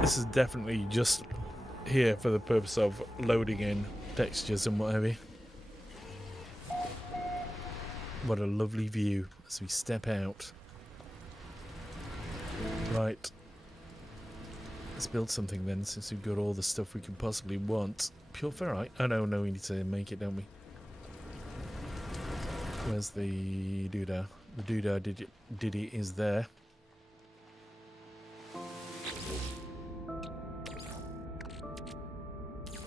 This is definitely just here for the purpose of loading in textures and what have you. What a lovely view as we step out. Right. Let's build something then, since we've got all the stuff we can possibly want. Pure ferrite? Oh no, we need to make it, don't we? Where's the doodah? The doodah diddy is there.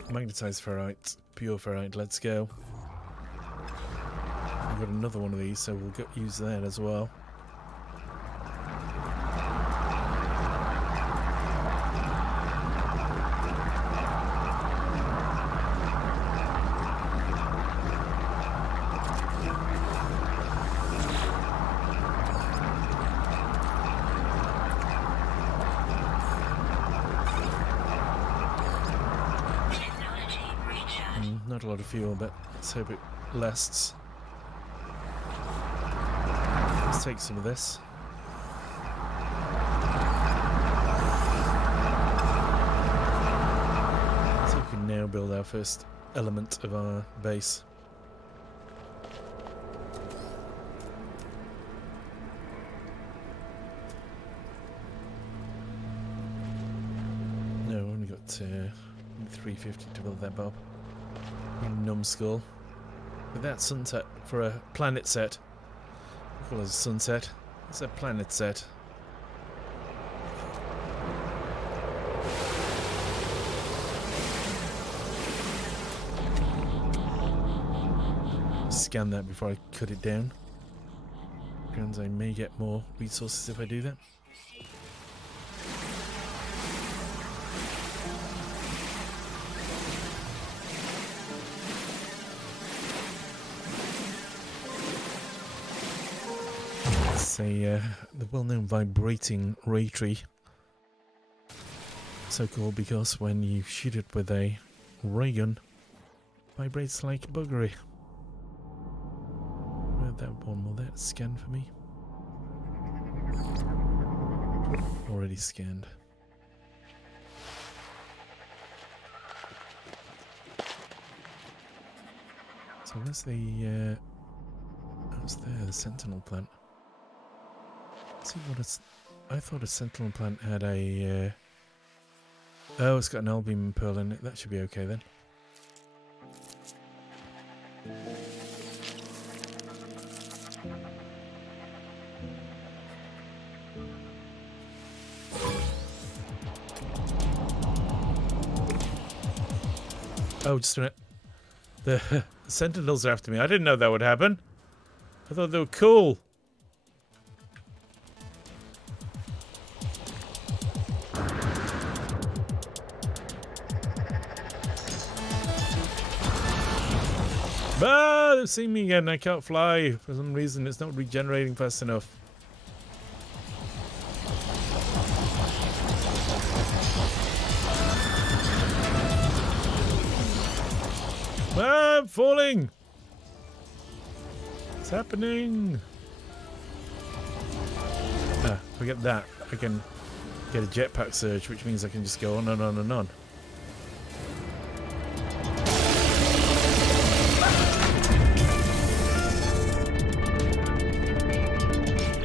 Magnetized ferrite, pure ferrite, let's go. We've got another one of these, so we'll use that as well. Not a lot of fuel, but let's hope it lasts. Let's take some of this. So we can now build our first element of our base. No, we've only got 350 to build that, Bob. You numbskull. With that sunset for a planet set. I call it a sunset. It's a planet set. Scan that before I cut it down. Because I may get more resources if I do that. The well-known vibrating ray tree, so called because when you shoot it with a ray gun, it vibrates like buggery. That one, will that scan for me? Already scanned. So where's the what's there? The Sentinel plant. Let's see what it's. I thought a Sentinel plant had a. Oh, it's got an albumin pearl in it. That should be okay then. Oh, just a minute. The Sentinels are after me. I didn't know that would happen. I thought they were cool. Ah, they've seen me again. I can't fly. For some reason, it's not regenerating fast enough. Ah, I'm falling. What's happening? Ah, forget that. I can Get a jetpack surge, which means I can just go on and on and on.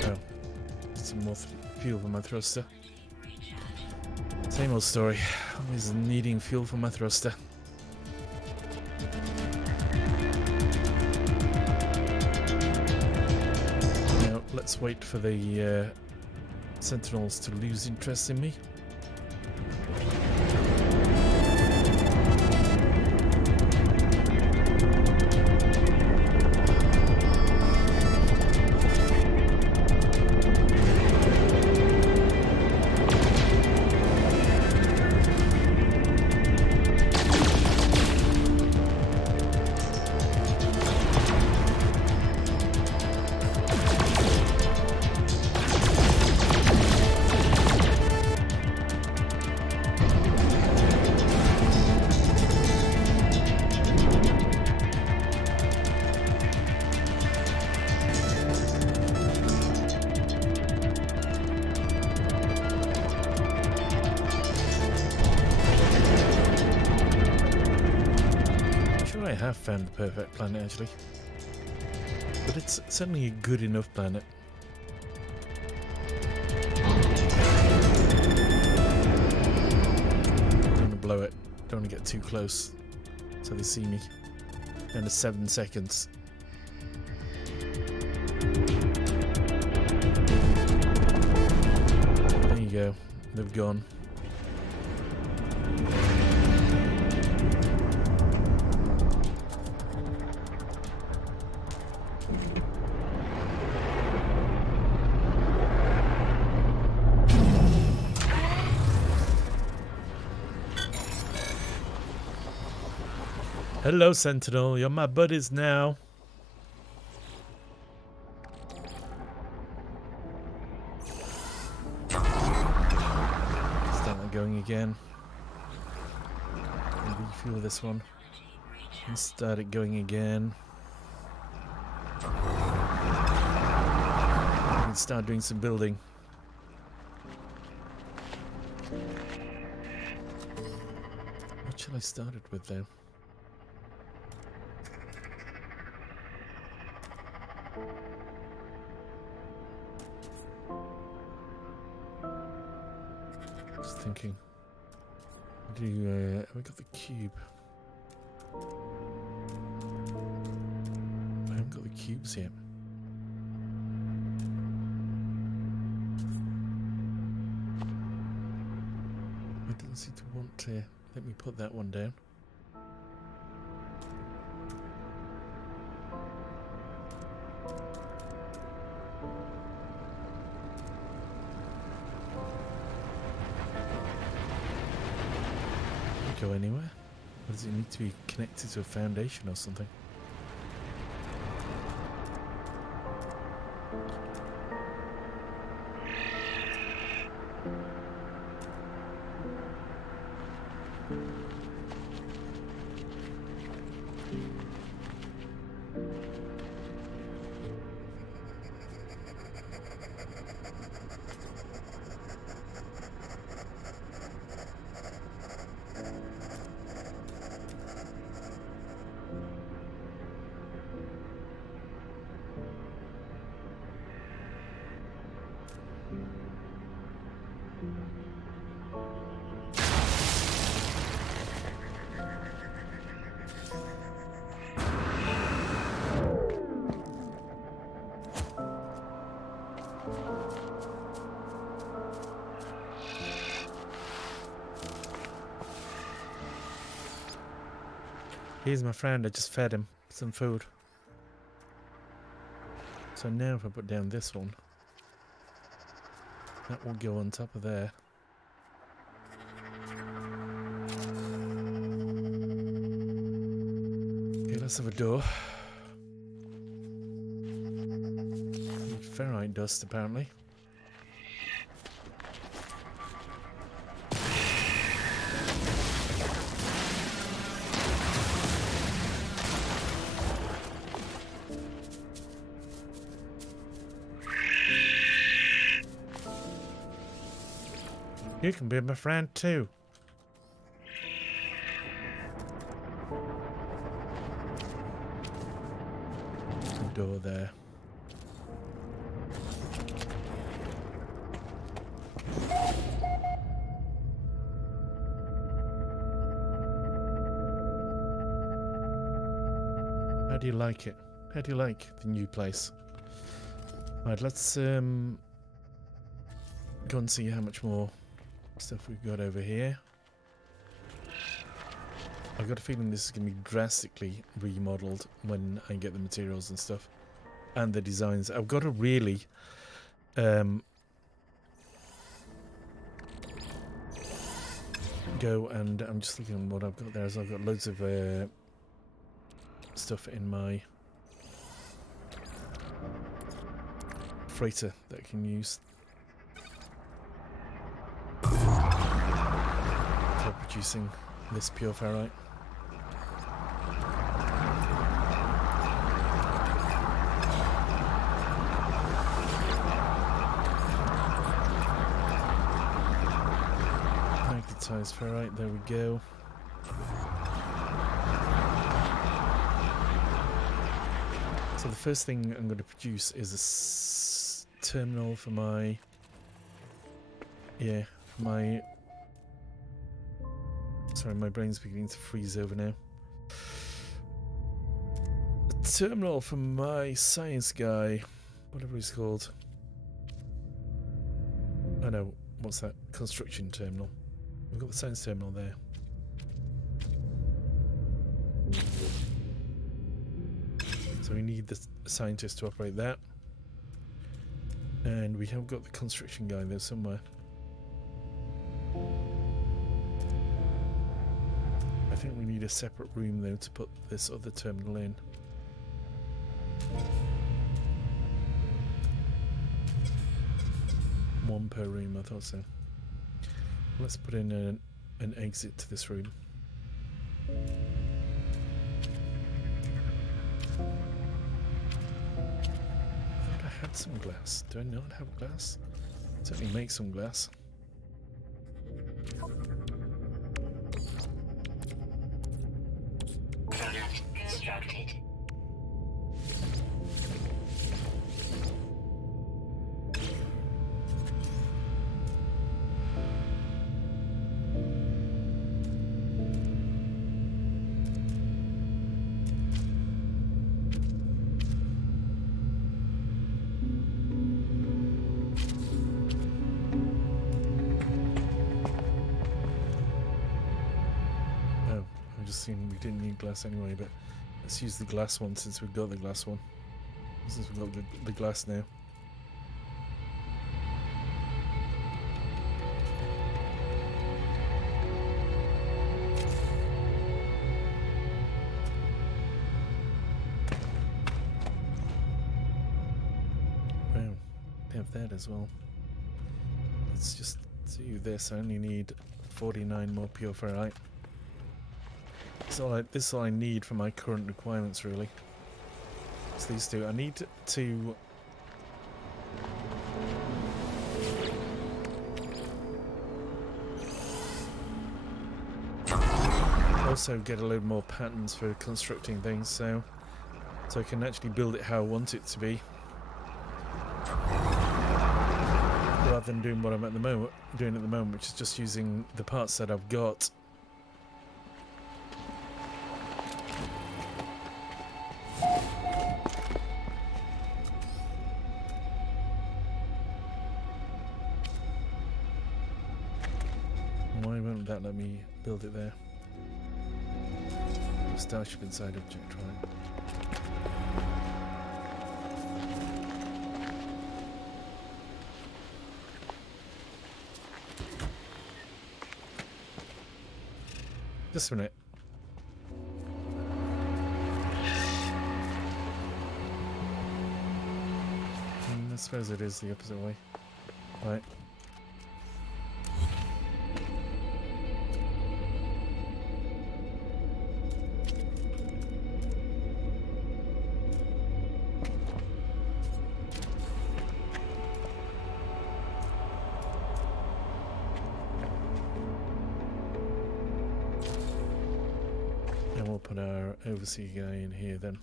Oh, some more fuel for my thruster. Same old story. Always needing fuel for my thruster. Now, let's wait for the Sentinels to lose interest in me. I have found the perfect planet actually, but it's certainly a good enough planet. Don't want to blow it, don't want to get too close so they see me. Down to 7 seconds. There you go, they've gone. Hello, Sentinel. You're my buddies now. Start that going again. Refuel this one. And start it going again. And start doing some building. What shall I start it with then? Just thinking. Have we got the cube? I haven't got the cubes yet. It doesn't seem to want to let me put that one down. Go anywhere? Or does it need to be connected to a foundation or something? Here's my friend, I just fed him some food. So now if I put down this one, that will go on top of there. Okay, let's have a door. Need ferrite dust apparently. You can be my friend too. The door there. How do you like it? How do you like the new place? Right, let's go and see how much more stuff we've got over here. I've got a feeling this is going to be drastically remodeled when I get the materials and stuff. And the designs. I've got to really go and I'm just looking at what I've got there. So I've got loads of stuff in my freighter that I can use for producing this pure ferrite. Magnetized ferrite, there we go. So the first thing I'm going to produce is a terminal for my, sorry, my brain's beginning to freeze over now. A terminal for my science guy, whatever he's called. I know, what's that? Construction terminal. We've got the science terminal there. So we need the scientist to operate that. And we have got the construction guy there somewhere. I think we need a separate room though to put this other terminal in. One per room, I thought so. Let's put in an exit to this room. I had some glass. Do I not have glass? Certainly make some glass. Product constructed. We didn't need glass anyway, but let's use the glass one since we've got the glass one. Since we've got the glass now. Wow, they have that as well. Let's just do this. I only need 49 more pure ferrite. This is all I need for my current requirements, really. It's these two. I need to also get a load more patterns for constructing things, so I can actually build it how I want it to be, rather than doing what I'm doing at the moment, which is just using the parts that I've got. Why won't that let me build it there? Starship inside object, right? Just a minute. I suppose it is the opposite way. Right. our overseer guy in here then.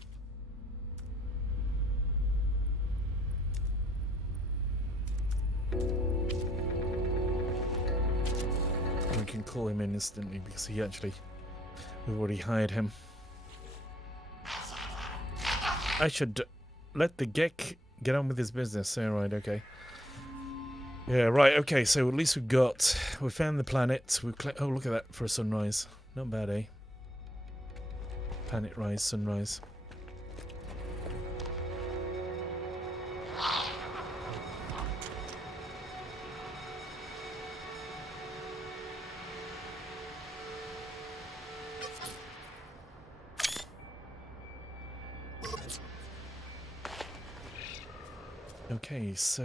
We can call him in instantly because he actually, we've already hired him. I should let the Gek get on with his business. Yeah, right, okay. Yeah, right, okay, so at least we found the planet. Oh, look at that for a sunrise. Not bad, eh? Planet rise, sunrise. Okay, so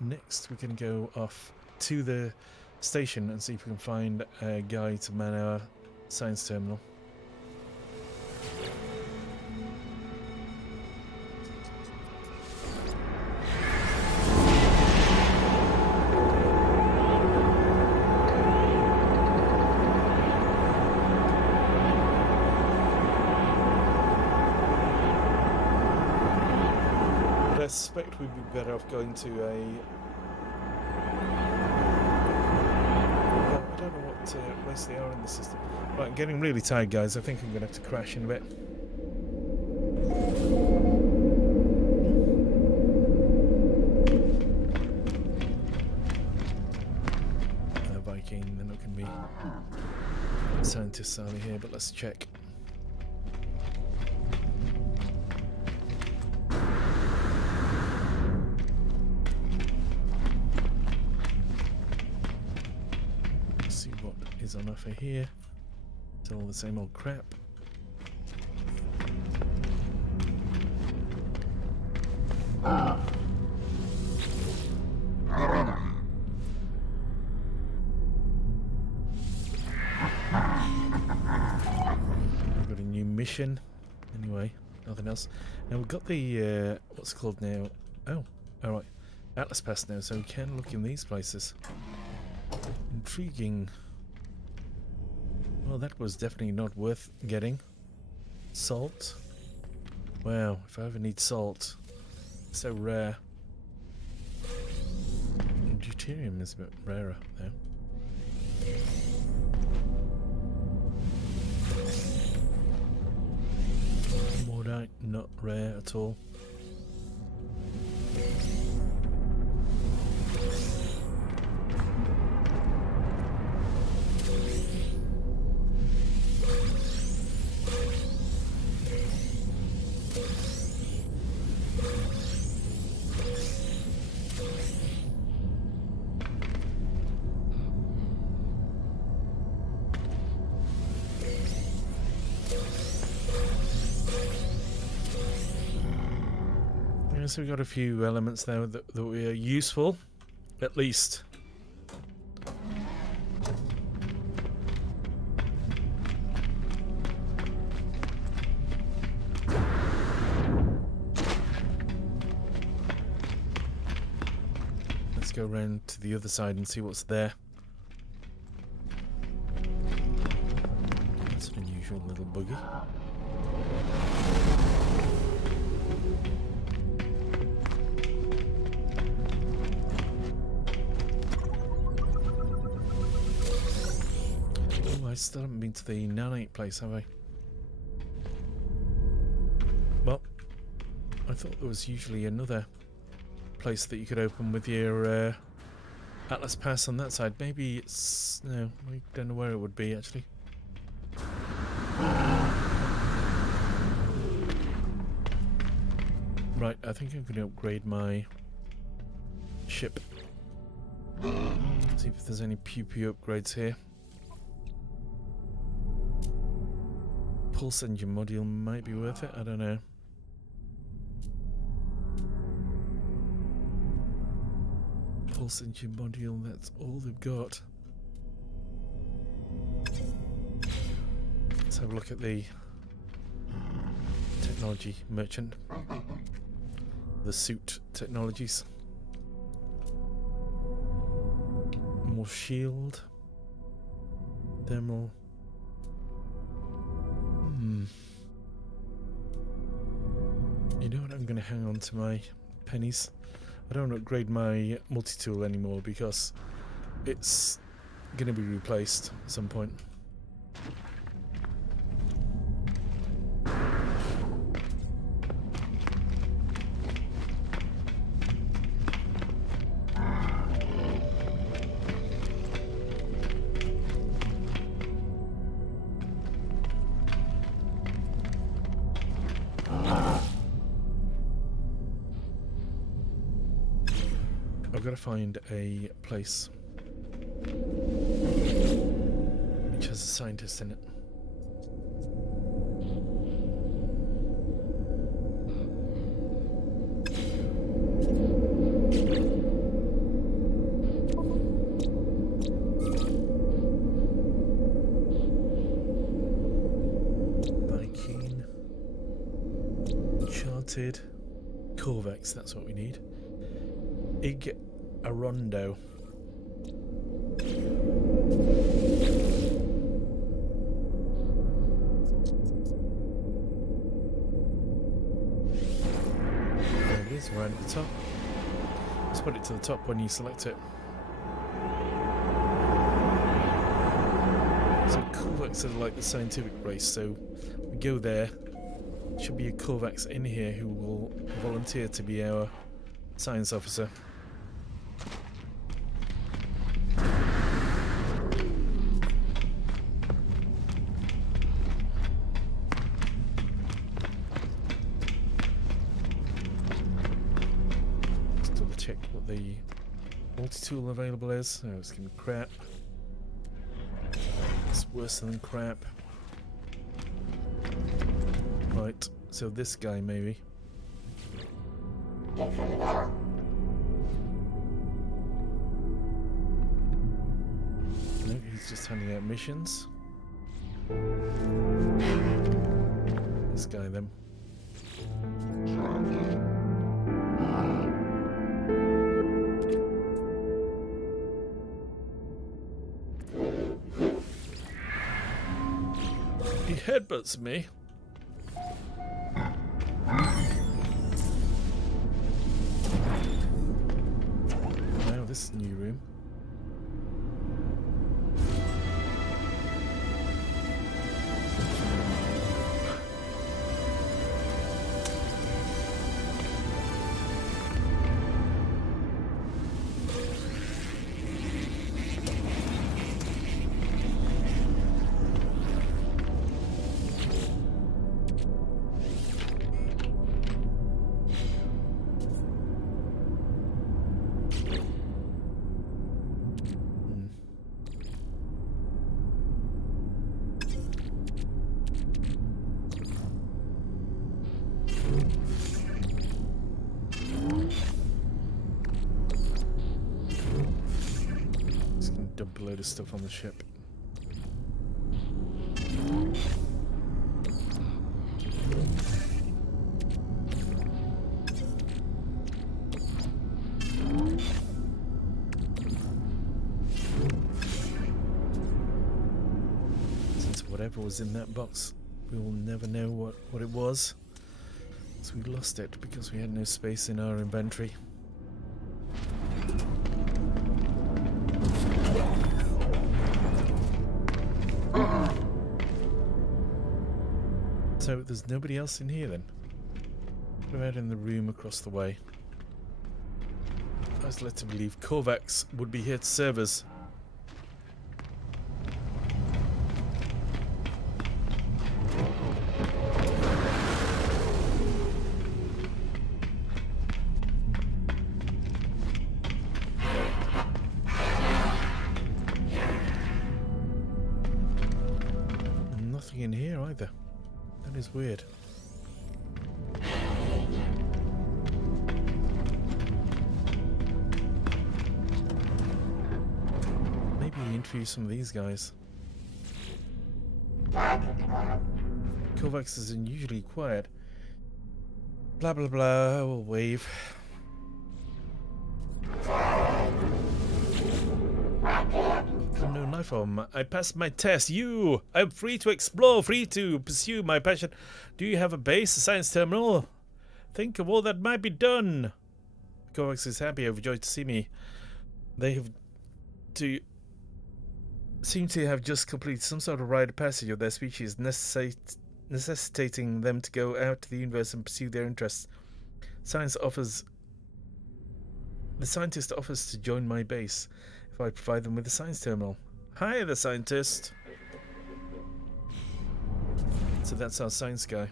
next we're going to go off to the station and see if we can find a guy to man our science terminal. I suspect we'd be better off going to a... I don't know what place they are in the system. Right, I'm getting really tired, guys. I think I'm going to have to crash in a bit. Viking, they're not going to be scientists out here, but let's check. On offer here. It's all the same old crap. We've got a new mission. Anyway, nothing else. Now we've got the what's it called now? Oh, alright. Atlas Pass now, so we can look in these places. Intriguing. Well, that was definitely not worth getting. Salt. Wow, if I ever need salt. So rare. And deuterium is a bit rarer now. Mordite, not rare at all. So we've got a few elements there that are useful, at least. Let's go around to the other side and see what's there. That's an unusual little buggy. I still haven't been to the nanite place, have I? Well, I thought there was usually another place that you could open with your Atlas Pass on that side. Maybe it's... no, I don't know where it would be, actually. Right, I think I'm going to upgrade my ship. See if there's any pew-pew upgrades here. Pulse engine module might be worth it, I don't know. Pulse engine module, that's all they've got. Let's have a look at the technology merchant. The suit technologies. More shield. Thermal. going to hang on to my pennies. I don't upgrade my multi-tool anymore because it's going to be replaced at some point. I've got to find a place which has a scientist in it. Viking, Uncharted, Corvex, that's what we need. Ig Arondo. There it is, right at the top. Let's put it to the top when you select it. So Corvex are like the scientific race, so we go there. Should be a Corvex in here who will volunteer to be our science officer. Let's double check what the multi-tool available is. Oh, it's gonna be crap. It's worse than crap. Right, so this guy maybe. No, he's just handing out missions. This guy then. He headbutts me. This new room. Dump a load of stuff on the ship. Since whatever was in that box, we will never know what it was. So we lost it because we had no space in our inventory. So there's nobody else in here then? What about in the room across the way? I was led to believe Corvex would be here to serve us. Nothing in here either. That is weird. Maybe interview some of these guys. Corvex is unusually quiet. Blah blah blah, we'll wave. No knife arm. I passed my test. I'm free to explore, free to pursue my passion. Do you have a base, a science terminal? Think of all that might be done. Kovacs is happy, overjoyed to see me. They have to seem to have just completed some sort of rite of passage of their species, necessitating them to go out to the universe and pursue their interests. The scientist offers to join my base if I provide them with a science terminal. Hi, the scientist. So that's our science guy.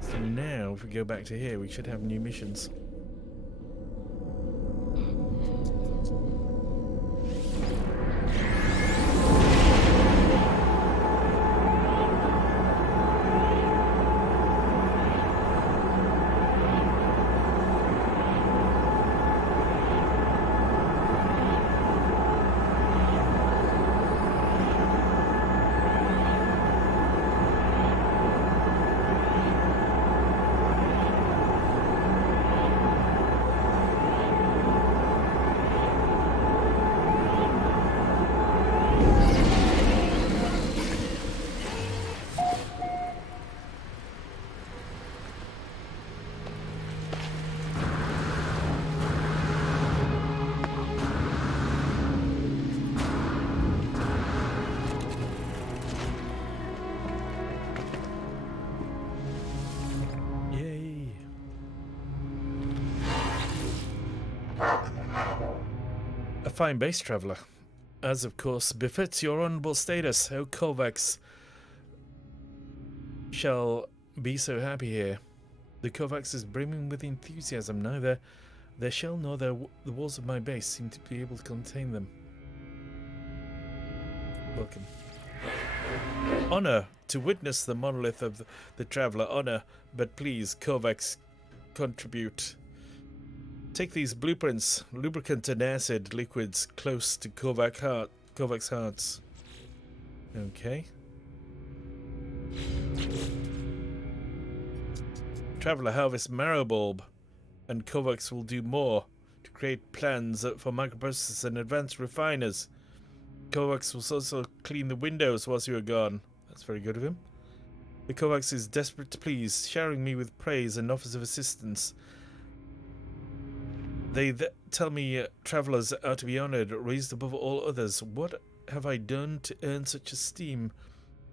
So now, if we go back to here, we should have new missions. Fine base traveller, as of course befits your honourable status. Oh, Kovacs shall be so happy here. The Kovacs is brimming with enthusiasm. Neither their shell nor the walls of my base seem to be able to contain them. Welcome. Honour to witness the monolith of the traveller. Honour, but please, Kovacs, contribute. Take these blueprints, lubricant and acid liquids close to Kovacs' hearts. Okay. Traveller harvest marrow bulb, and Kovacs will do more to create plans for microprocessors and advanced refiners. Kovacs will also clean the windows whilst you are gone. That's very good of him. The Kovacs is desperate to please, showering me with praise and offers of assistance. They tell me travellers are to be honoured, raised above all others. What have I done to earn such esteem?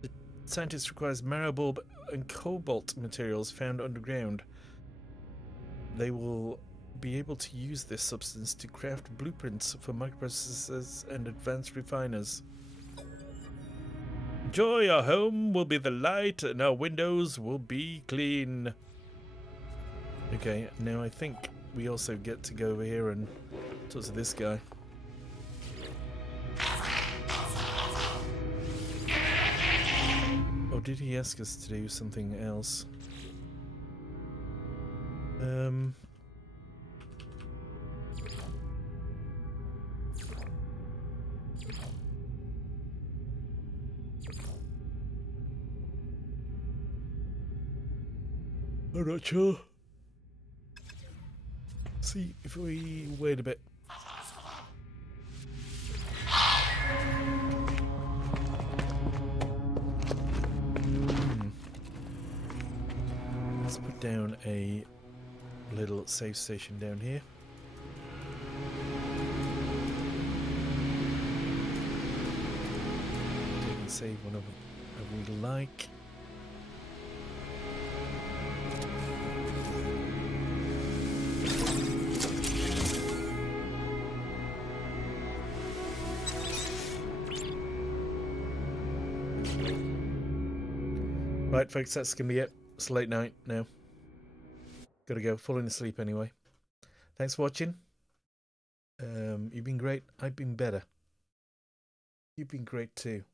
The scientist requires marrow bulb and cobalt materials found underground. They will be able to use this substance to craft blueprints for microprocessors and advanced refiners. Joy, our home will be the light and our windows will be clean. Okay, now I think we also get to go over here and talk to this guy. Or did he ask us to do something else? I'm not sure. See if we wait a bit. Let's put down a little save station down here. We can save whenever we like. Right, folks, that's going to be it. It's late night now. Gotta go. Falling asleep anyway. Thanks for watching. You've been great. I've been better. You've been great too.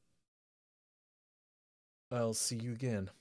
I'll see you again.